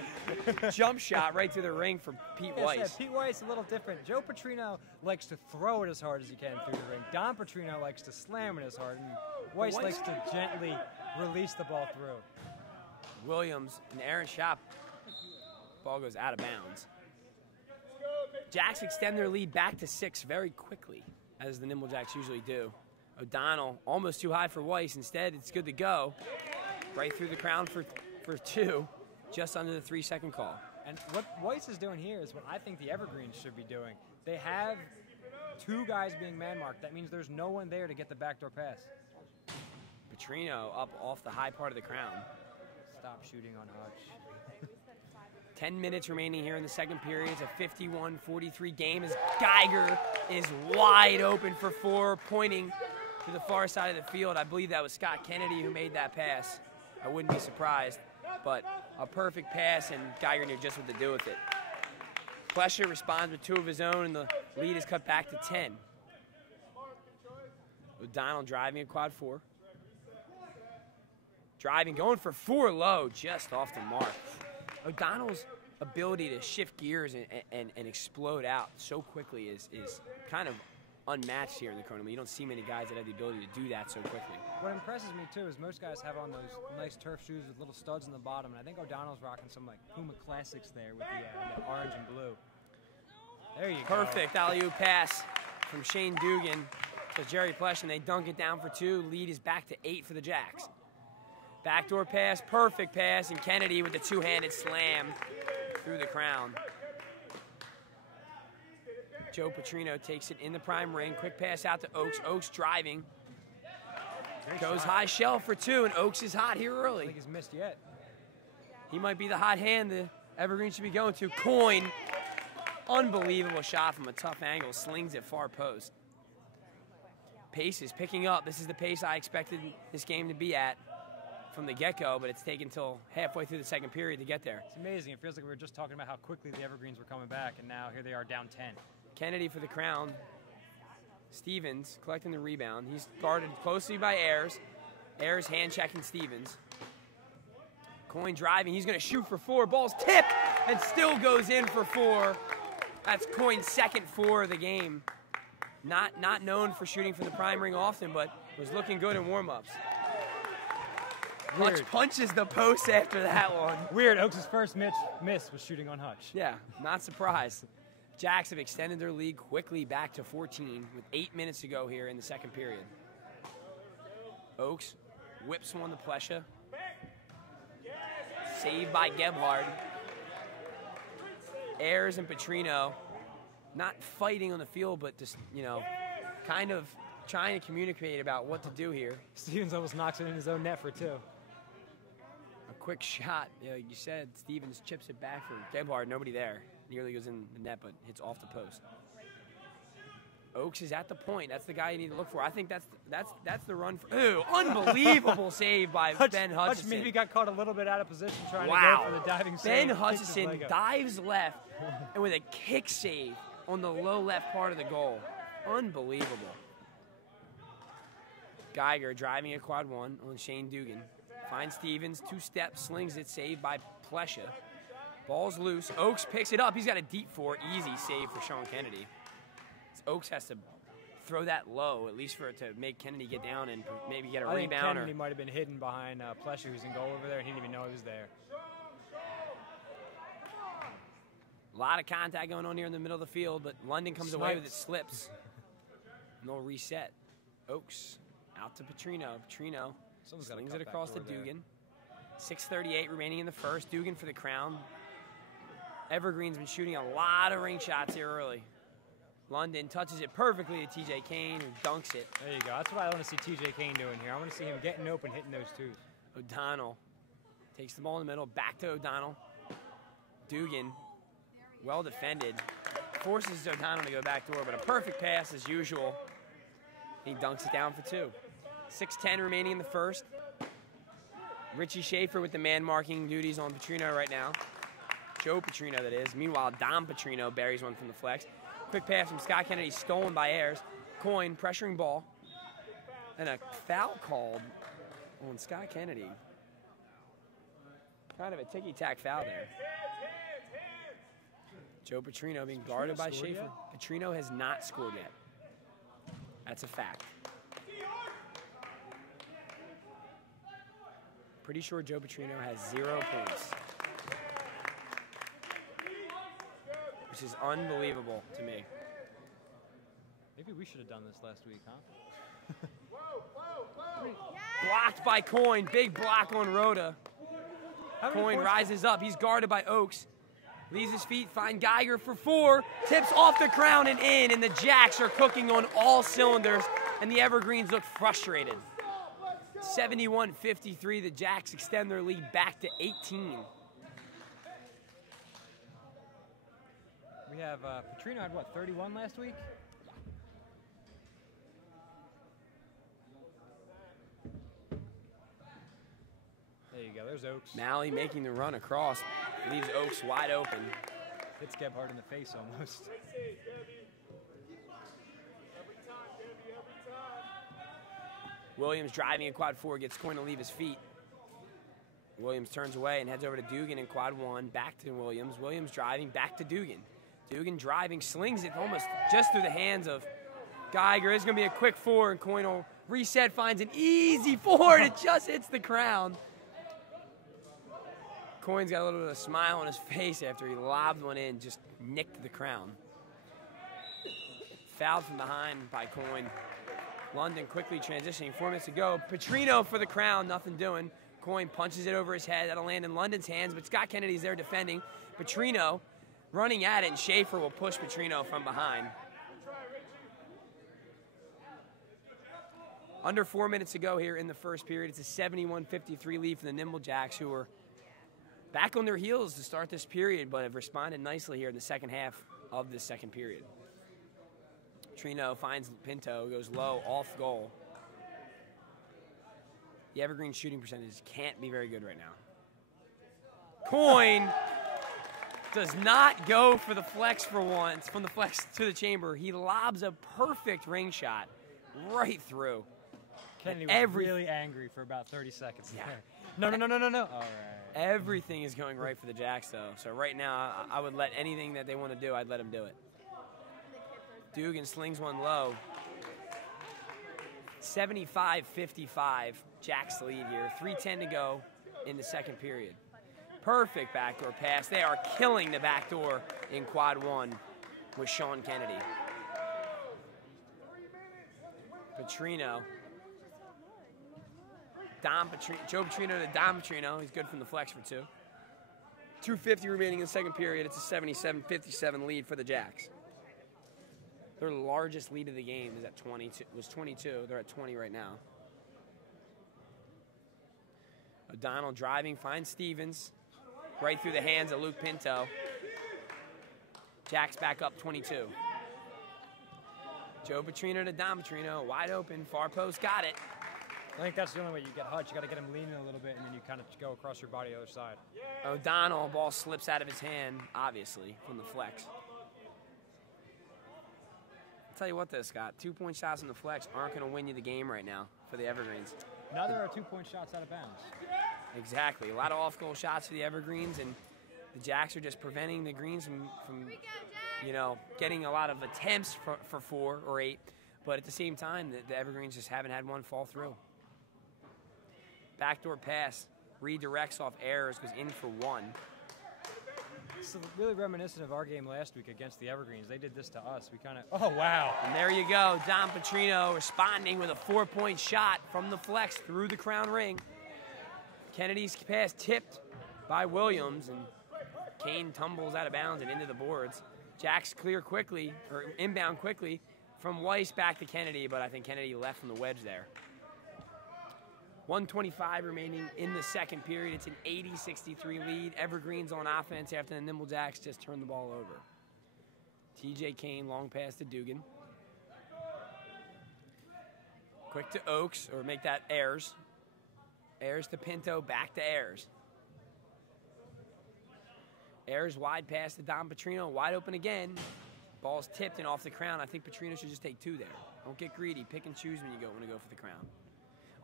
Jump shot right through the ring for Pete Weiss. Yeah, Pete Weiss a little different. Joe Petrino likes to throw it as hard as he can through the ring. Don Petrino likes to slam it as hard, and Weiss likes to gently release the ball through. Williams and Aaron Schaap. Ball goes out of bounds. Jacks extend their lead back to 6 very quickly, as the Nimble Jacks usually do. O'Donnell almost too high for Weiss. Instead, it's good to go. Right through the crown for 2, just under the 3-second call. And what Weiss is doing here is what I think the Evergreens should be doing. They have 2 guys being man-marked. That means there's no one there to get the backdoor pass. Petrino up off the high part of the crown. Stop shooting on Hutch. 10 minutes remaining here in the second period. It's a 51-43 game as Geiger is wide open for 4, pointing to the far side of the field. I believe that was Scott Kennedy who made that pass. I wouldn't be surprised, but a perfect pass, and Geiger knew just what to do with it. Plesher responds with 2 of his own, and the lead is cut back to 10. O'Donnell driving a quad 4. Driving, going for 4 low, just off the mark. O'Donnell's ability to shift gears and explode out so quickly is kind of unmatched here in the Kronum League. You don't see many guys that have the ability to do that so quickly. What impresses me, too, is most guys have on those nice turf shoes with little studs in the bottom, and I think O'Donnell's rocking some, like, Puma Classics there with the orange and blue. There you go. Perfect alley-oop pass from Shane Dugan to Jerry Plesh, and they dunk it down for 2. Lead is back to 8 for the Jacks. Backdoor pass, perfect pass, and Kennedy with the 2-handed slam through the crown. Joe Petrino takes it in the prime ring. Quick pass out to Oaks. Oaks driving. Goes high shelf for 2, and Oaks is hot here early. I don't think he's missed yet. He might be the hot hand the Evergreen should be going to. Coyne, unbelievable shot from a tough angle. Slings it far post. Pace is picking up. This is the pace I expected this game to be at from the get-go, but it's taken until halfway through the second period to get there. It's amazing. It feels like we were just talking about how quickly the Evergreens were coming back, and now here they are down 10. Kennedy for the crown. Stevens collecting the rebound. He's guarded closely by Ayers. Ayers hand-checking Stevens. Coyne driving. He's going to shoot for 4. Ball's tipped and still goes in for 4. That's Coyne's second 4 of the game. Not known for shooting from the prime ring often, but was looking good in warm-ups. Hutch punches the post after that one. Weird. Oaks' first miss was shooting on Hutch. Yeah, not surprised. Jacks have extended their lead quickly back to 14 with 8 minutes to go here in the second period. Oaks whips one to Plesha. Saved by Gebhard. Ayers and Petrino not fighting on the field, but just, kind of trying to communicate about what to do here. Stevens almost knocks it in his own net for 2. A quick shot. Like you said, Stevens chips it back for Gebhard. Nobody there. Nearly goes in the net, but hits off the post. Oaks is at the point. That's the guy you need to look for. I think that's the run. Ooh, unbelievable save by Ben Hutchinson. Hutch maybe got caught a little bit out of position trying to go for the diving save. Ben Hutchinson dives left and with a kick save on the low left part of the goal. Unbelievable. Geiger driving a quad 1 on Shane Dugan. Finds Stevens, 2 steps, slings it, saved by Plesha. Ball's loose. Oaks picks it up. He's got a deep 4. Easy save for Sean Kennedy. Oaks has to throw that low, at least for it to make Kennedy get down and maybe get a I think rebound. Kennedy might have been hidden behind Plesher, who's in goal over there, and he didn't even know he was there. A lot of contact going on here in the middle of the field, but London comes away with it, slips. And they'll reset. Oaks out to Petrino. Petrino slings it across to Dugan. 6:38 remaining in the first. Dugan for the crown. Evergreen's been shooting a lot of ring shots here early. London touches it perfectly to TJ Kane, who dunks it. There you go. That's what I want to see TJ Kane doing here. I want to see him getting open, hitting those twos. O'Donnell takes the ball in the middle. Back to O'Donnell. Dugan, well defended. Forces O'Donnell to go back door, but a perfect pass as usual. He dunks it down for 2. 6:10 remaining in the first. Richie Schaefer with the man-marking duties on Petrino right now. Joe Petrino, that is. Meanwhile, Dom Petrino buries one from the flex. Quick pass from Scott Kennedy, stolen by Ayers. Coyne pressuring ball. And a foul called on Scott Kennedy. Kind of a ticky-tack foul there. Joe Petrino being guarded by Schaefer. Petrino has not scored yet. That's a fact. Pretty sure Joe Petrino has 0 points. Which is unbelievable to me. Maybe we should have done this last week, huh? Blocked by Coyne. Big block on Rhoda. Coyne rises up. He's guarded by Oaks. Leaves his feet. Find Geiger for 4. Tips off the crown and in. And the Jacks are cooking on all cylinders. And the Evergreens look frustrated. 71-53. The Jacks extend their lead back to 18. We have Petrino had, what, 31 last week? There you go. There's Oaks. Malley making the run across. Leaves Oaks wide open. Hits Gebhardt in the face almost. Williams driving in quad 4, gets Coyne to leave his feet. Williams turns away and heads over to Dugan in quad 1. Back to Williams. Williams driving back to Dugan. Dugan driving, slings it almost just through the hands of Geiger. It's going to be a quick 4, and Coyne will reset, finds an easy 4, and it just hits the crown. Coyne's got a little bit of a smile on his face after he lobbed one in, just nicked the crown. Fouled from behind by Coyne. London quickly transitioning, 4 minutes to go. Petrino for the crown, nothing doing. Coyne punches it over his head. That'll land in London's hands, but Scott Kennedy's there defending. Petrino running at it, and Schaefer will push Petrino from behind. Under 4 minutes to go here in the first period. It's a 71-53 lead for the Nimble Jacks, who are back on their heels to start this period, but have responded nicely here in the second half of this second period. Petrino finds Pinto, goes low, off goal. The Evergreen shooting percentage can't be very good right now. Coyne does not go for the flex for once, from the flex to the chamber. He lobs a perfect ring shot right through. Kennedy was really angry for about 30 seconds there. No. All right. Everything is going right for the Jacks, though. So right now, I would let anything that they want to do, I'd let them do it. Dugan slings one low. 75-55, Jacks lead here. 3:10 to go in the second period. Perfect backdoor pass. They are killing the backdoor in quad 1 with Sean Kennedy. Petrino. Joe Petrino to Dom Petrino. He's good from the flex for 2. 2:50 remaining in the second period. It's a 77-57 lead for the Jacks. Their largest lead of the game is at 22. Was 22. They're at 20 right now. O'Donnell driving, finds Stevens. Right through the hands of Luke Pinto. Jacks back up 22. Joe Petrino to Dom Petrino. Wide open, far post, got it. I think that's the only way you get Hutch. You got to get him leaning a little bit, and then you kind of go across your body the other side. O'Donnell, ball slips out of his hand, obviously, from the flex. I'll tell you what, though, Scott. 2-point shots from the flex aren't going to win you the game right now for the Evergreens. Now there are 2-point shots out of bounds. Exactly. A lot of off-goal shots for the Evergreens, and the Jacks are just preventing the Greens from getting a lot of attempts for 4 or 8. But at the same time, the Evergreens just haven't had one fall through. Backdoor pass, redirects off errors, goes in for one. It's really reminiscent of our game last week against the Evergreens. They did this to us. We kind of, oh, wow. And there you go, Don Petrino responding with a 4-point shot from the flex through the crown ring. Kennedy's pass tipped by Williams, and Kane tumbles out of bounds and into the boards. Jacks clear quickly, or inbound quickly, from Weiss back to Kennedy, but I think Kennedy left from the wedge there. 1:25 remaining in the second period. It's an 80-63 lead. Evergreens on offense after the Nimble Jacks just turned the ball over. TJ Kane, long pass to Dugan. Quick to Oaks, or make that Ayers. Ayers to Pinto, back to Ayers. Ayers wide pass to Don Petrino, wide open again. Ball's tipped and off the crown. I think Petrino should just take two there. Don't get greedy. Pick and choose when you go for the crown.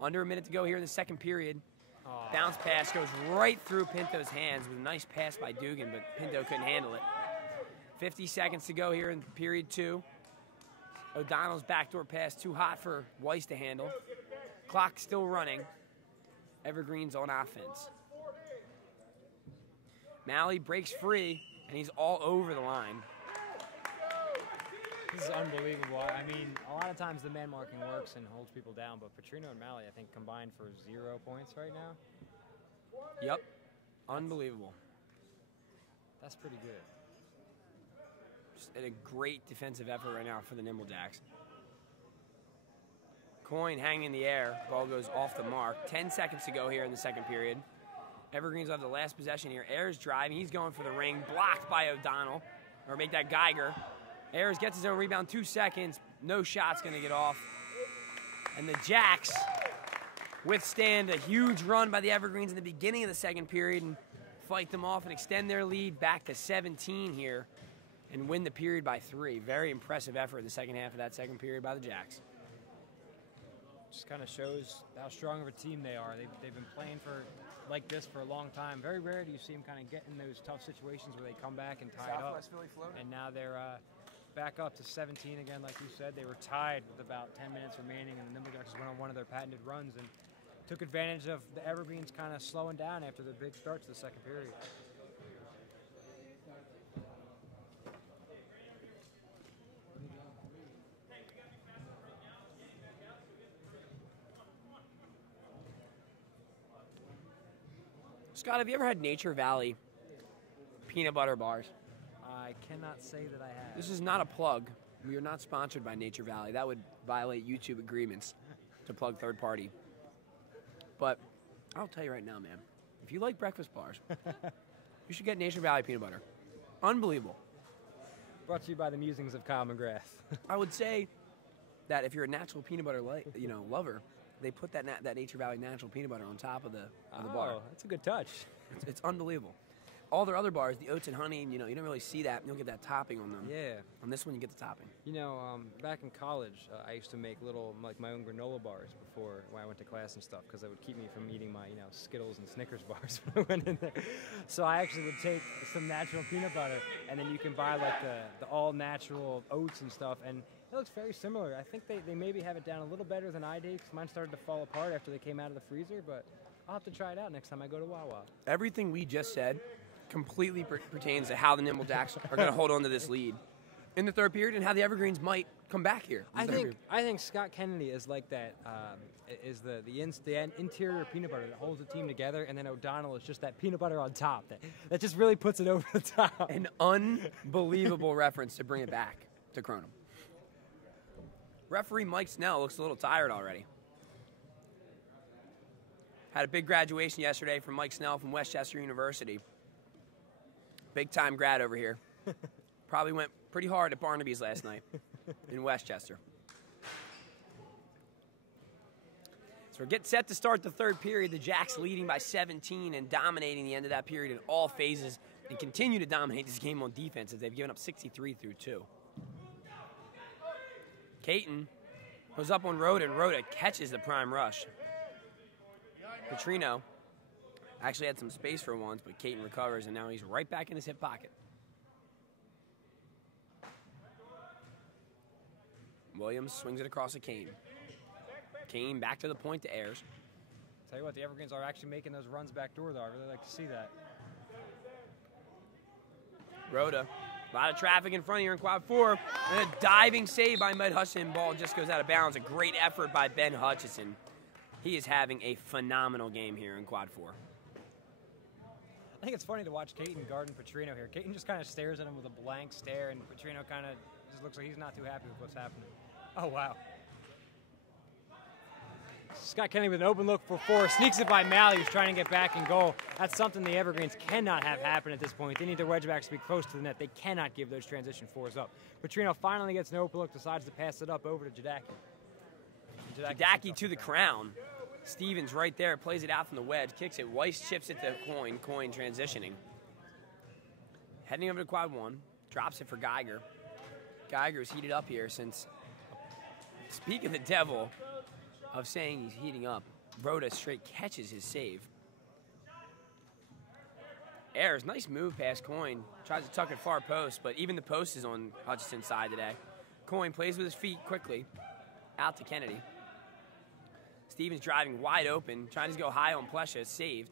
Under a minute to go here in the second period. Bounce pass goes right through Pinto's hands with a nice pass by Dugan, but Pinto couldn't handle it. 50 seconds to go here in period 2. O'Donnell's backdoor pass too hot for Weiss to handle. Clock still running. Evergreens on offense. Malley breaks free, and he's all over the line. This is unbelievable. I mean, a lot of times the man marking works and holds people down, but Petrino and Malley, I think, combined for 0 points right now. Yep. Unbelievable. That's pretty good. Just a great defensive effort right now for the Nimble Jacks. Coin hanging in the air. Ball goes off the mark. 10 seconds to go here in the second period. Evergreens have the last possession here. Ayers driving. He's going for the ring. Blocked by O'Donnell. Or make that Geiger. Ayers gets his own rebound. 2 seconds. No shot's going to get off. And the Jacks withstand a huge run by the Evergreens in the beginning of the second period and fight them off and extend their lead back to 17 here and win the period by 3. Very impressive effort in the second half of that second period by the Jacks. Just kind of shows how strong of a team they are. They've been playing like this for a long time. Very rare do you see them kind of get in those tough situations where they come back and tie it up. And now they're back up to 17 again, like you said. They were tied with about 10 minutes remaining, and the Nimble Jacks went on one of their patented runs and took advantage of the Evergreens kind of slowing down after the big start to the second period. Scott, have you ever had Nature Valley peanut butter bars? I cannot say that I have. This is not a plug. We are not sponsored by Nature Valley. That would violate YouTube agreements to plug third party. But I'll tell you right now, man, if you like breakfast bars, you should get Nature Valley peanut butter. Unbelievable. Brought to you by the musings of Kyle McGrath. I would say that if you're a natural peanut butter lover, they put that Nature Valley natural peanut butter on top of the bar. Oh, that's a good touch. It's unbelievable. All their other bars, the oats and honey, you don't really see that. You don't get that topping on them. Yeah. On this one, you get the topping. You know, back in college, I used to make my own granola bars before when I went to class and stuff, because that would keep me from eating my, Skittles and Snickers bars when I went in there. So I actually would take some natural peanut butter, and then you can buy like the all-natural oats and stuff, and it looks very similar. I think they maybe have it down a little better than I did, because mine started to fall apart after they came out of the freezer, but I'll have to try it out next time I go to Wawa. Everything we just said completely pertains to how the Nimble Jacks are going to hold on to this lead in the third period and how the Evergreens might come back here. I think Scott Kennedy is like that, is the interior peanut butter that holds the team together, and then O'Donnell is just that peanut butter on top that just really puts it over the top. An unbelievable reference to bring it back to Kronum. Referee Mike Snell looks a little tired already. Had a big graduation yesterday from Mike Snell from Westchester University. Big-time grad over here. Probably went pretty hard at Barnaby's last night in Westchester. So we're getting set to start the third period. The Jacks leading by 17 and dominating the end of that period in all phases and continue to dominate this game on defense as they've given up 63 through 2. Caton goes up on Rhoda, and Rhoda catches the prime rush. Petrino actually had some space for once, but Caton recovers, and now he's right back in his hip pocket. Williams swings it across to Kane. Kane back to the point to Ayers. Tell you what, the Evergreens are actually making those runs back door, though. I really like to see that. Rhoda, a lot of traffic in front of here in quad 4. And a diving save by Ben Hutchison. Ball just goes out of bounds. A great effort by Ben Hutchison. He is having a phenomenal game here in quad 4. I think it's funny to watch Caton guarding Petrino here. Caton just kind of stares at him with a blank stare, and Petrino kind of just looks like he's not too happy with what's happening. Oh, wow. Scott Kennedy with an open look for 4. Sneaks it by Malley, who's trying to get back in goal. That's something the Evergreens cannot have happen at this point. They need their wedge backs to be close to the net. They cannot give those transition 4s up. Petrino finally gets an open look, decides to pass it up over to Jadaki. Jadaki to the crown. Stevens right there, plays it out from the wedge, kicks it. Weiss chips it to Coyne. Coyne transitioning. Heading over to quad 1, drops it for Geiger. Geiger's heated up here since, speak of the devil of saying he's heating up, Rhoda straight catches his save. Ayers, nice move past Coyne. Tries to tuck it far post, but even the post is on Hutchison's side today. Coyne plays with his feet quickly. Out to Kennedy. Stevens driving wide open, trying to go high on Plesha, saved.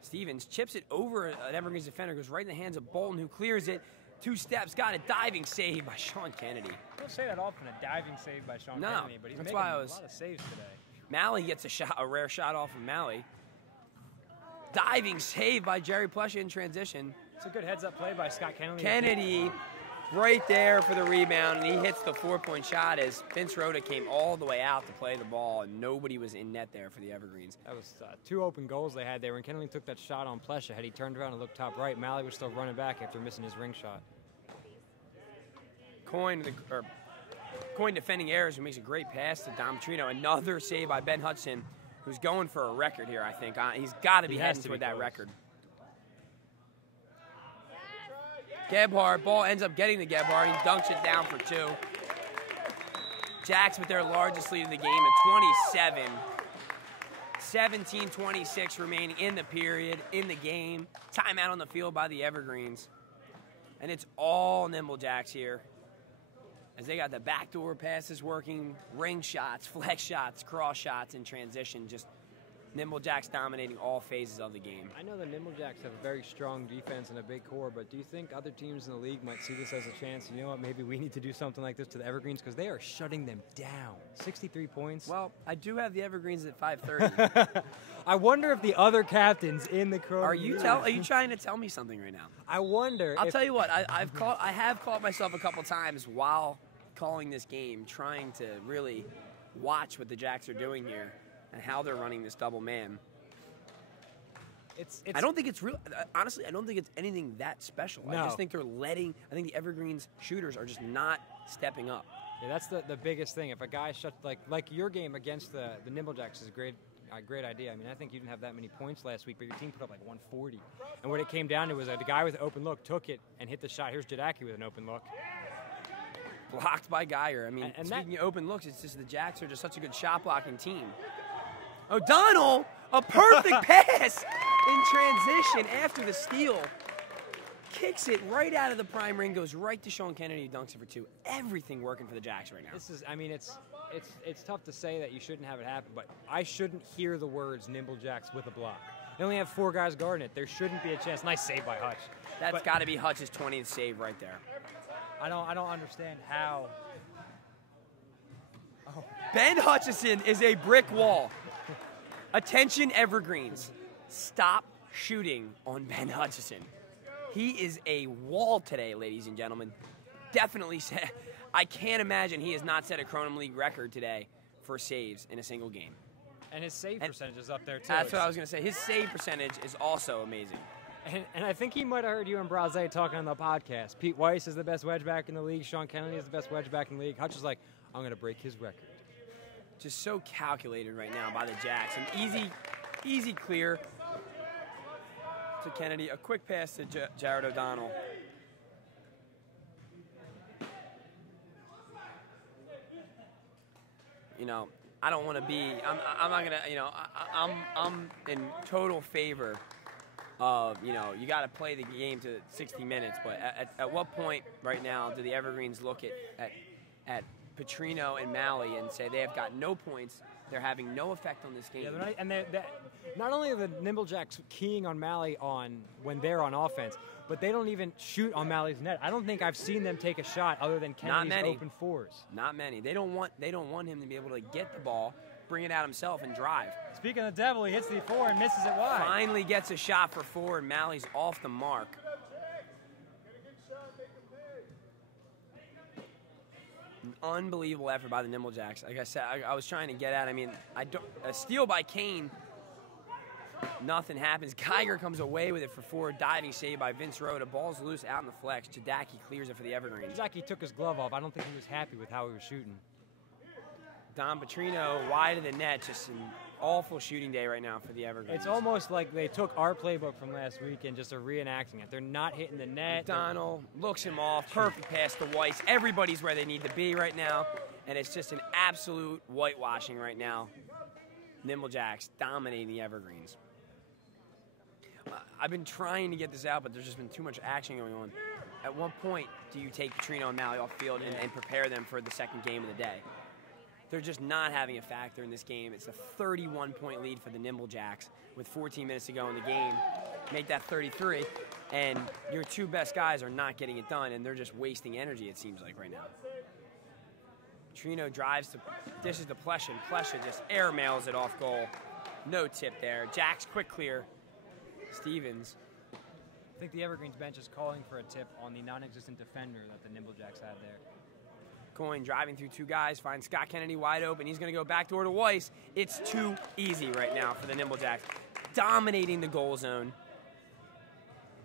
Stevens chips it over an Evergreens defender, goes right in the hands of Bolton, who clears it. 2 steps, got a diving save by Sean Kennedy. I don't say that often, a diving save by Sean Kennedy, but he's making a lot of saves today. Malley gets a rare shot off of Malley. Diving save by Jerry Plesha in transition. It's a good heads-up play by Scott Kennedy. Kennedy right there for the rebound, and he hits the 4-point shot as Vince Rhoda came all the way out to play the ball, and nobody was in net there for the Evergreens. That was 2 open goals they had there. When Kennedy took that shot on Plesha, had he turned around and looked top right, Malley was still running back after missing his ring shot. Coyne defending Ayers, who makes a great pass to Dom Petrino. Another save by Ben Hutchison, who's going for a record here, I think. He's got to be heading toward that record. Gebhardt, ball ends up getting to Gebhardt. He dunks it down for 2. Jacks with their largest lead of the game at 27. 17:26 remaining in the period, in the game. Timeout on the field by the Evergreens. And it's all Nimble Jacks here, as they got the backdoor passes working, ring shots, flex shots, cross shots in transition. Just Nimble Jacks dominating all phases of the game. I know the Nimble Jacks have a very strong defense and a big core, but do you think other teams in the league might see this as a chance? You know what, maybe we need to do something like this to the Evergreens, because they are shutting them down. 63 points. Well, I do have the Evergreens at 530. I wonder if the other captains in the Kronum Are you trying to tell me something right now? I wonder. I'll tell you what, I have caught myself a couple times while calling this game, trying to really watch what the Jacks are doing here and how they're running this double man. It's I don't think it's real. Honestly, I don't think it's anything that special. No. I just think they're letting. I think the Evergreens shooters are just not stepping up. Yeah, that's the biggest thing. If a guy shuts like your game against the Nimble Jacks is a great idea. I mean, I think you didn't have that many points last week, but your team put up like 140. And what it came down to was the guy with an open look took it and hit the shot. Here's Jadaki with an open look. Blocked by Geiger. I mean, and speaking of open looks, it's just the Jacks are just such a good shot blocking team. O'Donnell, a perfect pass in transition after the steal. Kicks it right out of the prime ring, goes right to Sean Kennedy, who dunks it for 2. Everything working for the Jacks right now. This is, I mean, it's tough to say that you shouldn't have it happen, but I shouldn't hear the words Nimble Jacks with a block. They only have 4 guys guarding it. There shouldn't be a chance. Nice save by Hutch. That's got to be Hutch's 20th save right there. I don't understand how. Oh. Ben Hutchison is a brick wall. Attention, Evergreens. Stop shooting on Ben Hutchison. He is a wall today, ladies and gentlemen. Definitely said. I can't imagine he has not set a Kronum League record today for saves in a single game. And his save percentage is up there, too. That's what I was going to say. His save percentage is also amazing. And I think he might have heard you and Braze talking on the podcast. Pete Weiss is the best wedge back in the league. Sean Kennedy is the best wedge back in the league. Hutch is like, I'm going to break his record. Just so calculated right now by the Jacks. An easy clear to Kennedy. A quick pass to Jared O'Donnell. You know, I don't want to be. I'm not gonna. You know, I'm in total favor of. You know, you got to play the game to 60 minutes. But at what point right now do the Evergreens look at Petrino and Malley and say they have got no points. They're having no effect on this game. Yeah, not only are the Nimble Jacks keying on Malley when they're on offense, but they don't even shoot on Malley's net. I don't think I've seen them take a shot other than Kennedy's open fours. Not many. They don't want him to be able to get the ball, bring it out himself, and drive. Speaking of the devil, he hits the 4 and misses it wide. Finally gets a shot for 4, and Malley's off the mark. An unbelievable effort by the Nimble Jacks. Like I said, I was trying to get at. I mean, a steal by Kane. Nothing happens. Geiger comes away with it for 4. Diving save by Vince Rowe. The ball's loose out in the flex. Jadaki clears it for the Evergreens. Jadaki took his glove off. I don't think he was happy with how he was shooting. Don Petrino wide of the net. Just an awful shooting day right now for the Evergreens. It's almost like they took our playbook from last week and just are reenacting it. They're not hitting the net. O'Donnell looks him off. Perfect pass to Weiss. Everybody's where they need to be right now. And it's just an absolute whitewashing right now. Nimble Jacks dominating the Evergreens. I've been trying to get this out, but there's just been too much action going on. At what point do you take Petrino and Malley off field and prepare them for the second game of the day? They're just not having a factor in this game. It's a 31-point lead for the Nimble Jacks with 14 minutes to go in the game. Make that 33, and your 2 best guys are not getting it done, and they're just wasting energy, it seems like, right now. Petrino dishes to Plesha, and Plesha just airmails it off goal. No tip there. Jacks quick clear. Stevens. I think the Evergreens bench is calling for a tip on the non-existent defender that the Nimble Jacks had there. Coyne driving through 2 guys, finds Scott Kennedy wide open. He's going to go backdoor to Weiss. It's too easy right now for the Nimble Jacks. Dominating the goal zone.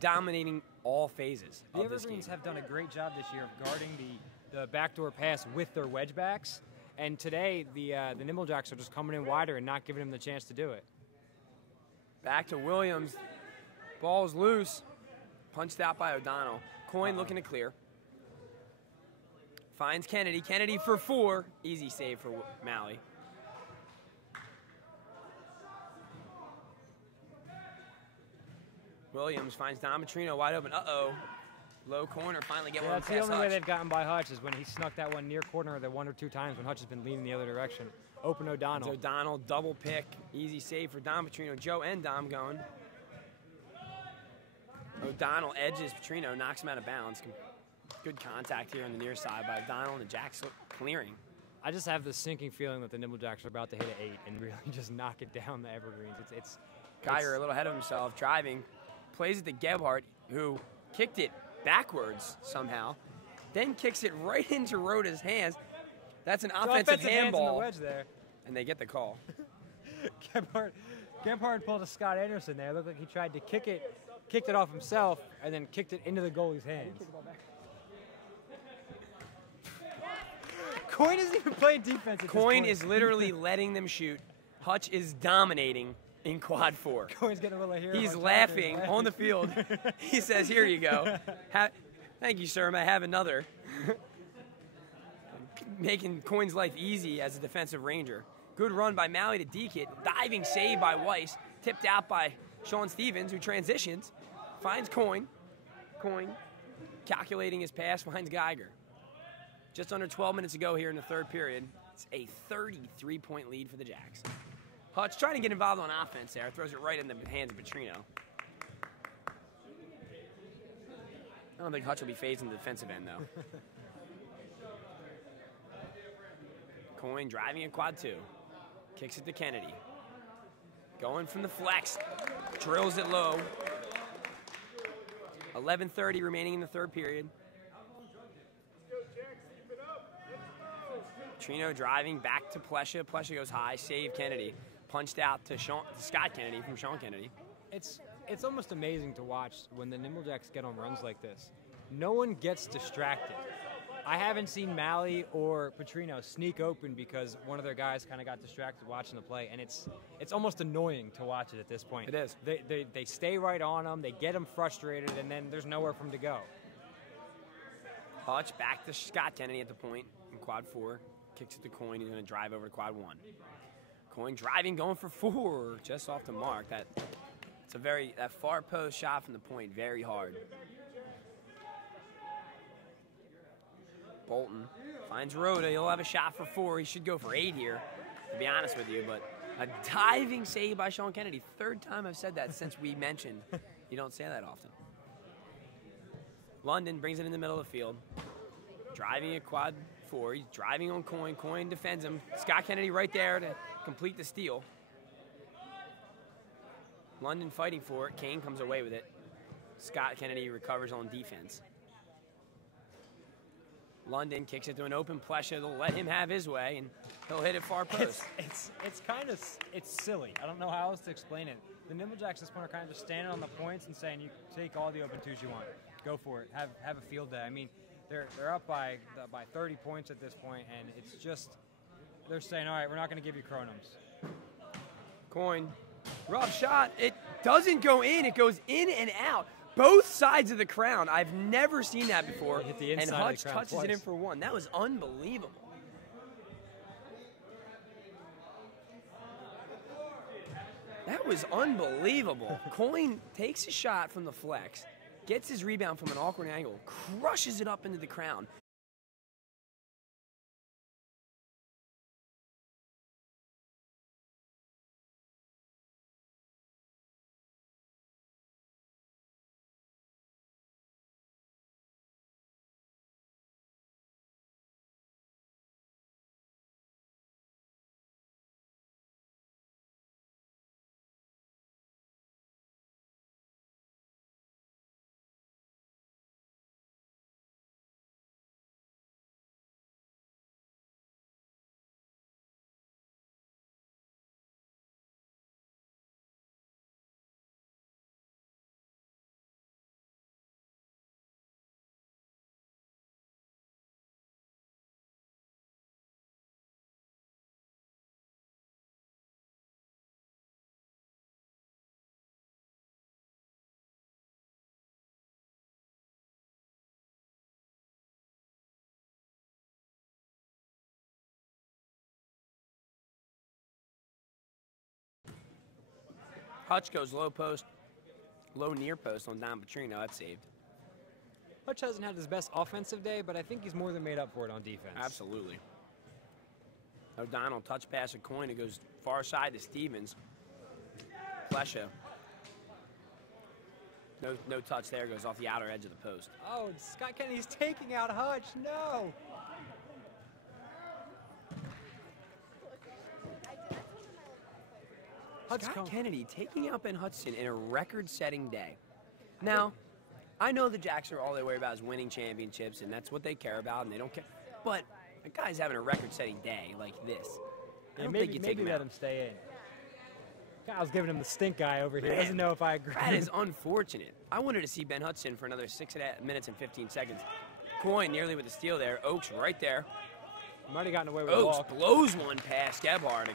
Dominating all phases the of this game. The Evergreens have done a great job this year of guarding the backdoor pass with their wedge backs. And today, the Nimble Jacks are just coming in wider and not giving them the chance to do it. Back to Williams. Ball's loose. Punched out by O'Donnell. Coyne looking to clear. Finds Kennedy. Kennedy for 4. Easy save for Malley. Williams finds Don Petrino wide open. Uh-oh. Low corner. Finally get one past Hutch. That's the only way they've gotten by Hutch is when he snuck that one near corner the 1 or 2 times when Hutch has been leaning the other direction. Open O'Donnell. It's O'Donnell, double pick. Easy save for Don Petrino. Joe and Dom going. O'Donnell edges Petrino, knocks him out of bounds. Good contact here on the near side by O'Donnell, and the Jacks look clearing. I just have this sinking feeling that the Nimble Jacks are about to hit an 8 and really just knock it down the Evergreens. Geiger a little ahead of himself, driving. Plays it to Gebhardt, who kicked it backwards somehow. Then kicks it right into Rhoda's hands. That's an offensive handball. The wedge there. And they get the call. Gebhardt pulled a Scott Anderson there. It looked like he tried to kicked it off himself, and then kicked it into the goalie's hands. Coyne isn't even playing defense at Coyne is literally letting them shoot. Hutch is dominating in quad 4. Coyne's getting a little hero. He's laughing on the field. He says, "Here you go. Thank you, sir. May I have another?" Making Coyne's life easy as a defensive ranger. Good run by Malley to deke it. Diving save by Weiss. Tipped out by Sean Stevens, who transitions. Finds Coyne. Coyne calculating his pass, finds Geiger. Just under 12 minutes to go here in the 3rd period. It's a 33-point lead for the Jacks. Hutch trying to get involved on offense there. Throws it right in the hands of Petrino. I don't think Hutch will be phased in the defensive end, though. Coyne driving in quad 2. Kicks it to Kennedy. Going from the flex. Drills it low. 11:30 remaining in the 3rd period. Petrino driving back to Plesha. Plesha goes high. Save Kennedy. Punched out to Scott Kennedy from Sean Kennedy. It's almost amazing to watch when the Nimble Jacks get on runs like this. No one gets distracted. I haven't seen Malley or Petrino sneak open because one of their guys kind of got distracted watching the play, and it's almost annoying to watch it at this point. It is. They stay right on them, they get them frustrated, and then there's nowhere for them to go. Hutch back to Scott Kennedy at the point in quad 4. Kicks it to Coyne. He's going to drive over to quad 1. Coyne driving, going for 4, just off the mark. That far post shot from the point, very hard. Bolton finds Rhoda. He'll have a shot for 4. He should go for 8 here, to be honest with you. But a diving save by Sean Kennedy. 3rd time I've said that since we mentioned you don't say that often. London brings it in the middle of the field. Driving a quad 4. He's driving on Coyne. Coyne defends him. Scott Kennedy right there to complete the steal. London fighting for it. Kane comes away with it. Scott Kennedy recovers on defense. London kicks it to an open Plesha. They'll let him have his way, and he'll hit it far post. It's kind of silly. I don't know how else to explain it. The Nimble Jacks this point are kind of just standing on the points and saying, you take all the open 2s you want. Go for it. Have a field day. I mean, they're up by 30 points at this point, and it's just they're saying, all right, we're not going to give you Kronums. Coyne, rough shot. It doesn't go in. It goes in and out. Both sides of the crown. I've never seen that before. Hit the inside and Hutch of the crown touches twice. it in for 1. That was unbelievable. That was unbelievable. Coyne takes a shot from the flex, gets his rebound from an awkward angle, crushes it up into the crown. Hutch goes low post, low near post on Don Petrino. That's saved. Hutch hasn't had his best offensive day, but I think he's more than made up for it on defense. Absolutely. O'Donnell touch pass a Coyne. It goes far side to Stevens. Plesha. No touch there. Goes off the outer edge of the post. Oh, Scott Kennedy's taking out Hutch. No. Scott Kennedy taking out Ben Hudson in a record-setting day. Now, I know the Jacks are all they worry about is winning championships, and that's what they care about, and they don't care. But a guy's having a record-setting day like this. I don't think you take him let out. him stay in. Kyle's giving him the stink eye over here. Doesn't know if I agree. That is unfortunate. I wanted to see Ben Hudson for another 6 minutes and 15 seconds. Coyne nearly with the steal there. Oakes right there. Might have gotten away with a Oakes walk. blows one past Gebhardt.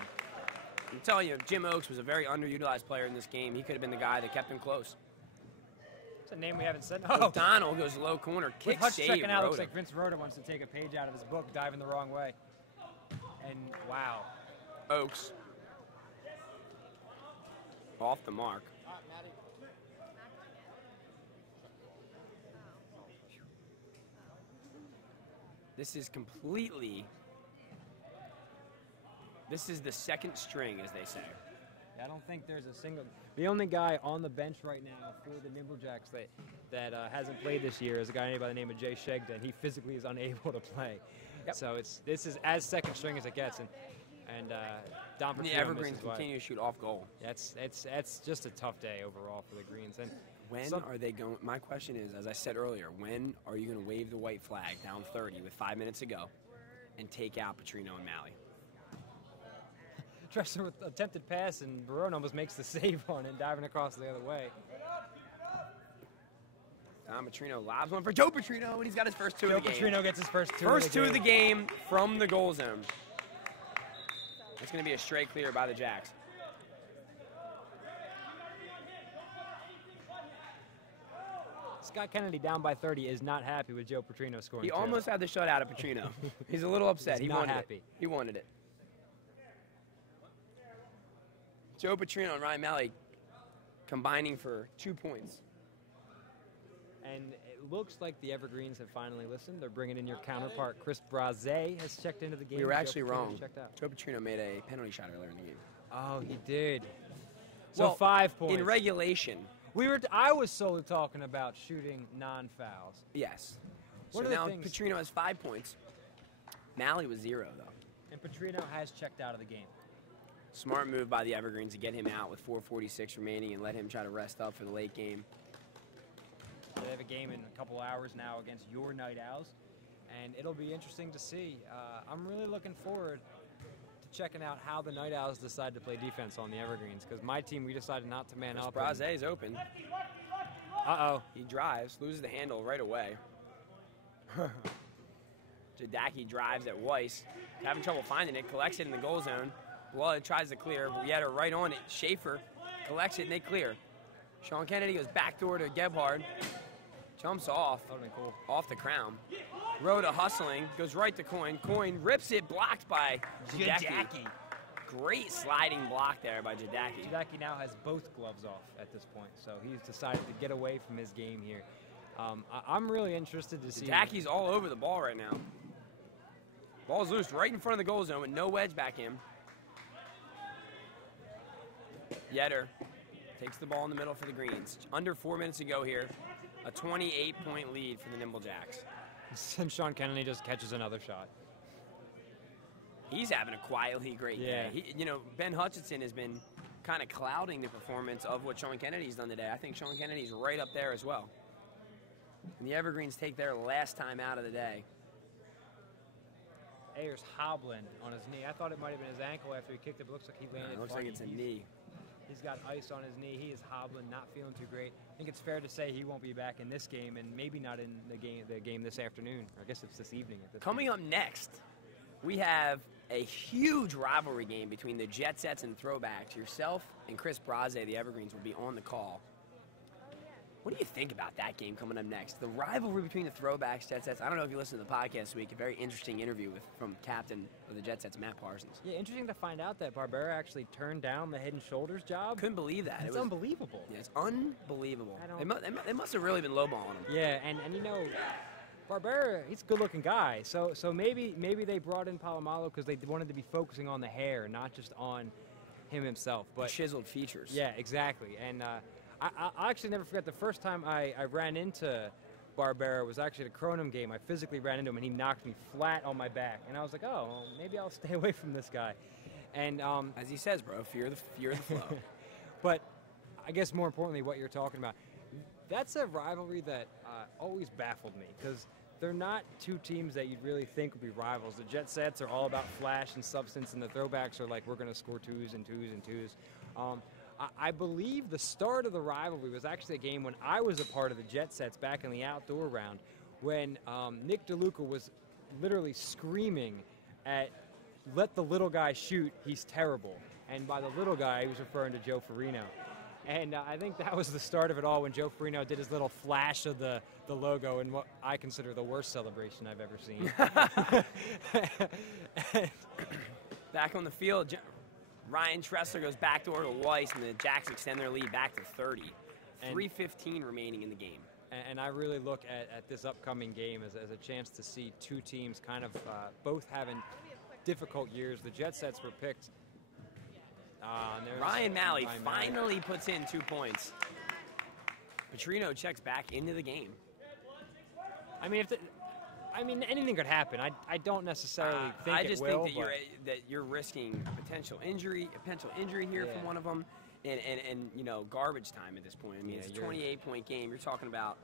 I'm telling you, Jim Oakes was a very underutilized player in this game. He could have been the guy that kept him close. It's a name we haven't said. O'Donnell goes low corner, kick Hutch save. checking out, looks Rhoda. like Vince Rhoda wants to take a page out of his book, diving the wrong way. And wow. Oakes. Off the mark. This is the second string, as they say. I don't think there's a single. The only guy on the bench right now for the Nimble Jacks that hasn't played this year is a guy by the name of Jay Shegden. He physically is unable to play. Yep. So this is as second string as it gets, and Don Petrino The Evergreens misses wide. continue to shoot off goal. It's just a tough day overall for the Greens. And When are they going? My question is, as I said earlier, when are you going to wave the white flag down 30 with 5 minutes to go and take out Petrino and Malley? Dresser with attempted pass, and Barone almost makes the save on it, diving across the other way. Don Petrino lobs one for Joe Petrino, and he's got his first two Joe of the game. Petrino gets his first two. First two of the game from the goal zone. It's going to be a straight clear by the Jacks. Scott Kennedy down by 30 is not happy with Joe Petrino scoring. He two. almost had the shutout of Petrino. He's a little upset. He's He not wanted happy. it. He wanted it. Joe Petrino and Ryan Malley combining for 2 points. And looks like the Evergreens have finally listened. They're bringing in your counterpart. Chris Braze has checked into the game. We were actually wrong. Checked out. Joe Petrino made a penalty shot earlier in the game. Oh, he did. So Well, 5 points. In regulation, I was solely talking about shooting non-fouls. yes. What So are the now things- Petrino has 5 points. Malley was 0, though. And Petrino has checked out of the game. Smart move by the Evergreens to get him out with 4:46 remaining and let him try to rest up for the late game. They have a game in a couple hours now against your Night Owls, and it'll be interesting to see. I'm really looking forward to checking out how the Night Owls decide to play defense on the Evergreens, because my team, we decided not to man up. Braze is open. Uh-oh. He drives, loses the handle right away. Jadaki drives at Weiss. Having trouble finding it, collects it in the goal zone. Blood tries to clear. Yetter right on it. Schaefer collects it and they clear. Sean Kennedy goes backdoor to Gebhard. Jumps off. That would've been cool. Off the crown. Rhoda hustling. Goes right to Coyne. Coyne rips it. Blocked by Jadaki. Great sliding block there by Jadaki. Jadaki now has both gloves off at this point, so he's decided to get away from his game here. I'm really interested to see. Jadaki's all over the ball right now. Ball's loose right in front of the goal zone with no wedge back in. Yetter takes the ball in the middle for the Greens. Under 4 minutes to go here. A 28-point lead for the Nimble Jacks. And Sean Kennedy just catches another shot. He's having a quietly great Yeah. day. Ben Hutchinson has been kind of clouding the performance of what Sean Kennedy's done today. I think Sean Kennedy's right up there as well. And the Evergreens take their last time out of the day. Ayer's hobbling on his knee. I thought it might have been his ankle after he kicked it, but it looks like he landed It looks funny. like it's a knee. He's got ice on his knee. He is hobbling, not feeling too great. I think it's fair to say he won't be back in this game, and maybe not in the game this afternoon. Or I guess it's this evening. At this Coming point. up next, we have a huge rivalry game between the Jet Sets and Throwbacks. Yourself and Chris Braze, the Evergreens, will be on the call. What do you think about that game coming up next? The rivalry between the Throwbacks, Jet Sets. I don't know if you listened to the podcast this week. A very interesting interview from captain of the Jet Sets, Matt Parsons. Yeah, interesting to find out that Barbera actually turned down the Head and Shoulders job. Couldn't believe that. It's unbelievable. Yeah, it's unbelievable. I don't- They must have really been lowballing him. Yeah, and Barbera, he's a good-looking guy. So maybe they brought in Palomalo because they wanted to be focusing on the hair, not just on him himself. But Chiseled features. yeah, exactly. And I actually never forget the first time I ran into Barbera was actually at a Kronum game. I physically ran into him, and he knocked me flat on my back. And I was like, oh, well, maybe I'll stay away from this guy. And As he says, bro, fear the flow. but I guess more importantly, what you're talking about, that's a rivalry that always baffled me because they're not two teams that you'd really think would be rivals. The Jet Sets are all about flash and substance, and the Throwbacks are like, we're going to score twos and twos and twos. I believe the start of the rivalry was actually a game when I was a part of the Jet Sets back in the outdoor round when Nick DeLuca was literally screaming at, let the little guy shoot, he's terrible. And by the little guy, he was referring to Joe Farino. And I think that was the start of it all when Joe Farino did his little flash of the logo in what I consider the worst celebration I've ever seen. Back on the field, Ryan Tressler goes backdoor to Weiss, and the Jacks extend their lead back to 30. 3:15 remaining in the game. And I really look at this upcoming game as a chance to see two teams kind of both having difficult years. The Jet Sets were picked. Ryan Malley Ryan finally puts in 2 points. Petrino checks back into the game. I mean, anything could happen. I don't necessarily think I it just will. think that you're risking a potential injury here Yeah. from one of them, and garbage time at this point. I mean, Yeah, it's a 28-point game. You're talking about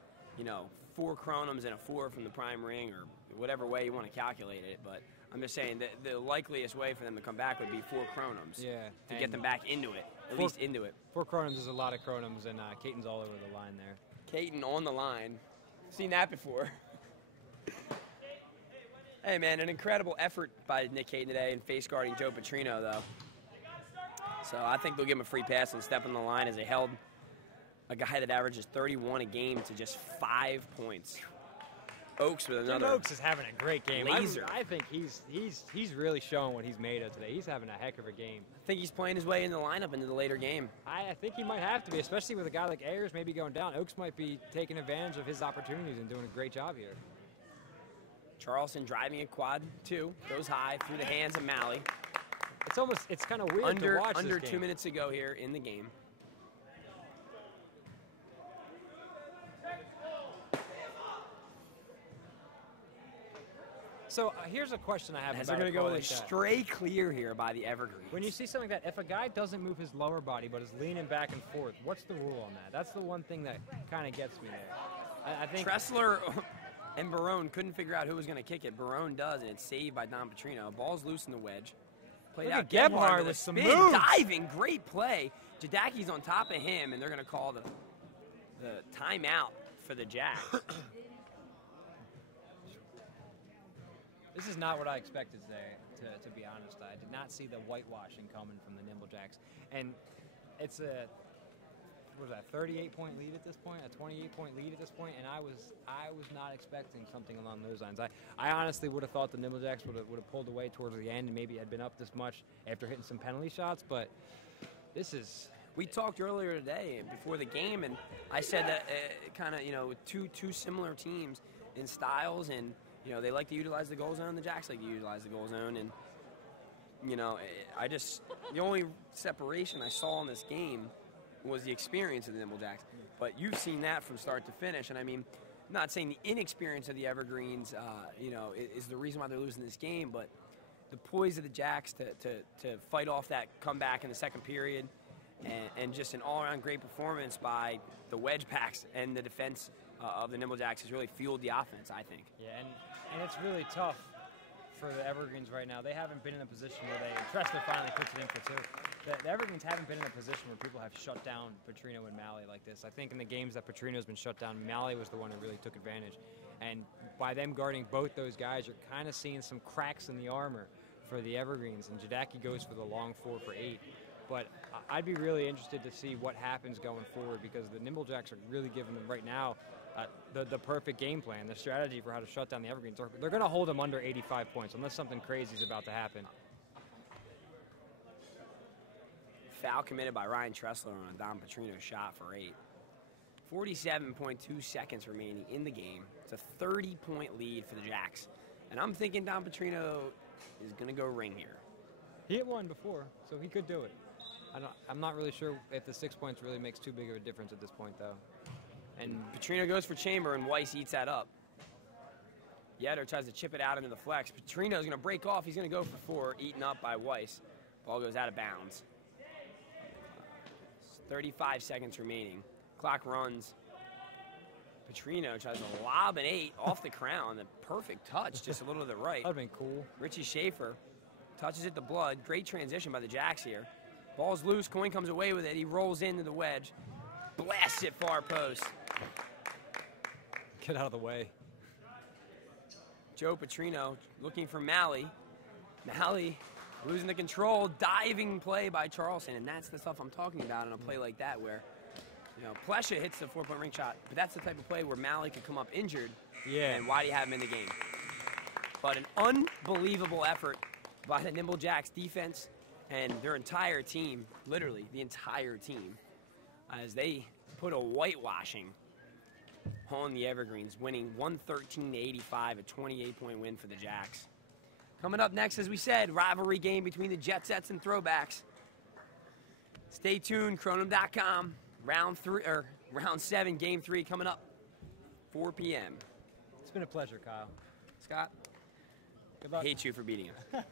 4 Kronums and a 4 from the prime ring, or whatever way you want to calculate it. But I'm just saying that the likeliest way for them to come back would be 4 Kronums. Yeah, To get them back into it, at least into it. 4 Kronums is a lot of Kronums, and Caton's all over the line there. Caton on the line. Seen that before. Hey, man, an incredible effort by Nick Caton today in face guarding Joe Petrino, though. So I think they'll give him a free pass and step on the line as they held a guy that averages 31 a game to just 5 points. Oaks with Jim another. Oaks is having a great game. Laser. I think he's really showing what he's made of today. He's having a heck of a game. I think he's playing his way in the lineup into the later game. I think he might have to be, especially with a guy like Ayers maybe going down. Oaks might be taking advantage of his opportunities and doing a great job here. Charleston driving a quad, too. Goes high through the hands of Malley. It's kind of weird to watch Under this game. 2 minutes to go here in the game. So here's a question I have As about they're going to go with a like that. stray clear here by the Evergreens. When you see something like that, if a guy doesn't move his lower body but is leaning back and forth, what's the rule on that? That's the one thing that kind of gets me there. I think Tressler and Barone couldn't figure out who was going to kick it. Barone does, and it's saved by Don Petrino. Ball's loose in the wedge. Played Look out at Gebhardt with with a some spin, moves. diving, great play. Jadaki's on top of him, and they're going to call the timeout for the Jacks. this is not what I expected today, to be honest. I did not see the whitewashing coming from the Nimble Jacks. And it's a, what was that, 38-point lead at this point, a 28-point lead at this point, and I was not expecting something along those lines. I honestly would have thought the Nimble Jacks would have pulled away towards the end and maybe had been up this much after hitting some penalty shots, but this is... We talked earlier today before the game, and I said that kind of, with two similar teams in styles, and, they like to utilize the goal zone. The Jacks like to utilize the goal zone, and, the only separation I saw in this game was the experience of the Nimble Jacks. But you've seen that from start to finish, and I mean, I'm not saying the inexperience of the Evergreens, is the reason why they're losing this game, but the poise of the Jacks to fight off that comeback in the second period, and just an all-around great performance by the wedge packs and the defense of the Nimble Jacks has really fueled the offense, I think. Yeah, and it's really tough for the Evergreens right now. They haven't been in a position where Tressler finally puts it in for two. The Evergreens haven't been in a position where people have shut down Petrino and Malley like this. I think in the games that Petrino's been shut down, Malley was the one who really took advantage. And by them guarding both those guys, you're kind of seeing some cracks in the armor for the Evergreens. And Jadaki goes for the long 4 for 8. But I'd be really interested to see what happens going forward, because the Nimble Jacks are really giving them right now the perfect game plan, the strategy for how to shut down the Evergreens. They're going to hold them under 85 points unless something crazy is about to happen. Foul committed by Ryan Tressler on a Don Petrino shot for 8. 47.2 seconds remaining in the game. It's a 30-point lead for the Jacks. And I'm thinking Don Petrino is going to go ring here. He hit one before, so he could do it. I'm not really sure if the 6 points really makes too big of a difference at this point, though. And Petrino goes for chamber, and Weiss eats that up. Yetter tries to chip it out into the flex. Petrino's going to break off. He's going to go for 4, eaten up by Weiss. Ball goes out of bounds. 35 seconds remaining. Clock runs. Petrino tries to lob an 8 off the crown. The perfect touch, just a little to the right. That would have been cool. Richie Schaefer touches it to blood. Great transition by the Jacks here. Ball's loose. Coin comes away with it. He rolls into the wedge. Blasts it far post. Get out of the way. Joe Petrino looking for Malley. Malley losing the control. Diving play by Charleston. And that's the stuff I'm talking about on a play like that where, Plesha hits the 4-point ring shot. But that's the type of play where Malley could come up injured. Yeah. And why do you have him in the game? But an unbelievable effort by the Nimble Jacks defense and their entire team, literally the entire team, as they put a whitewashing on the Evergreens, winning 113-85, a 28-point win for the Jacks. Coming up next, as we said, rivalry game between the Jet Sets and Throwbacks. Stay tuned, Kronum.com. Round 7, Game 3 coming up, 4 p.m. It's been a pleasure, Kyle. Scott, Good luck. hate you for beating him.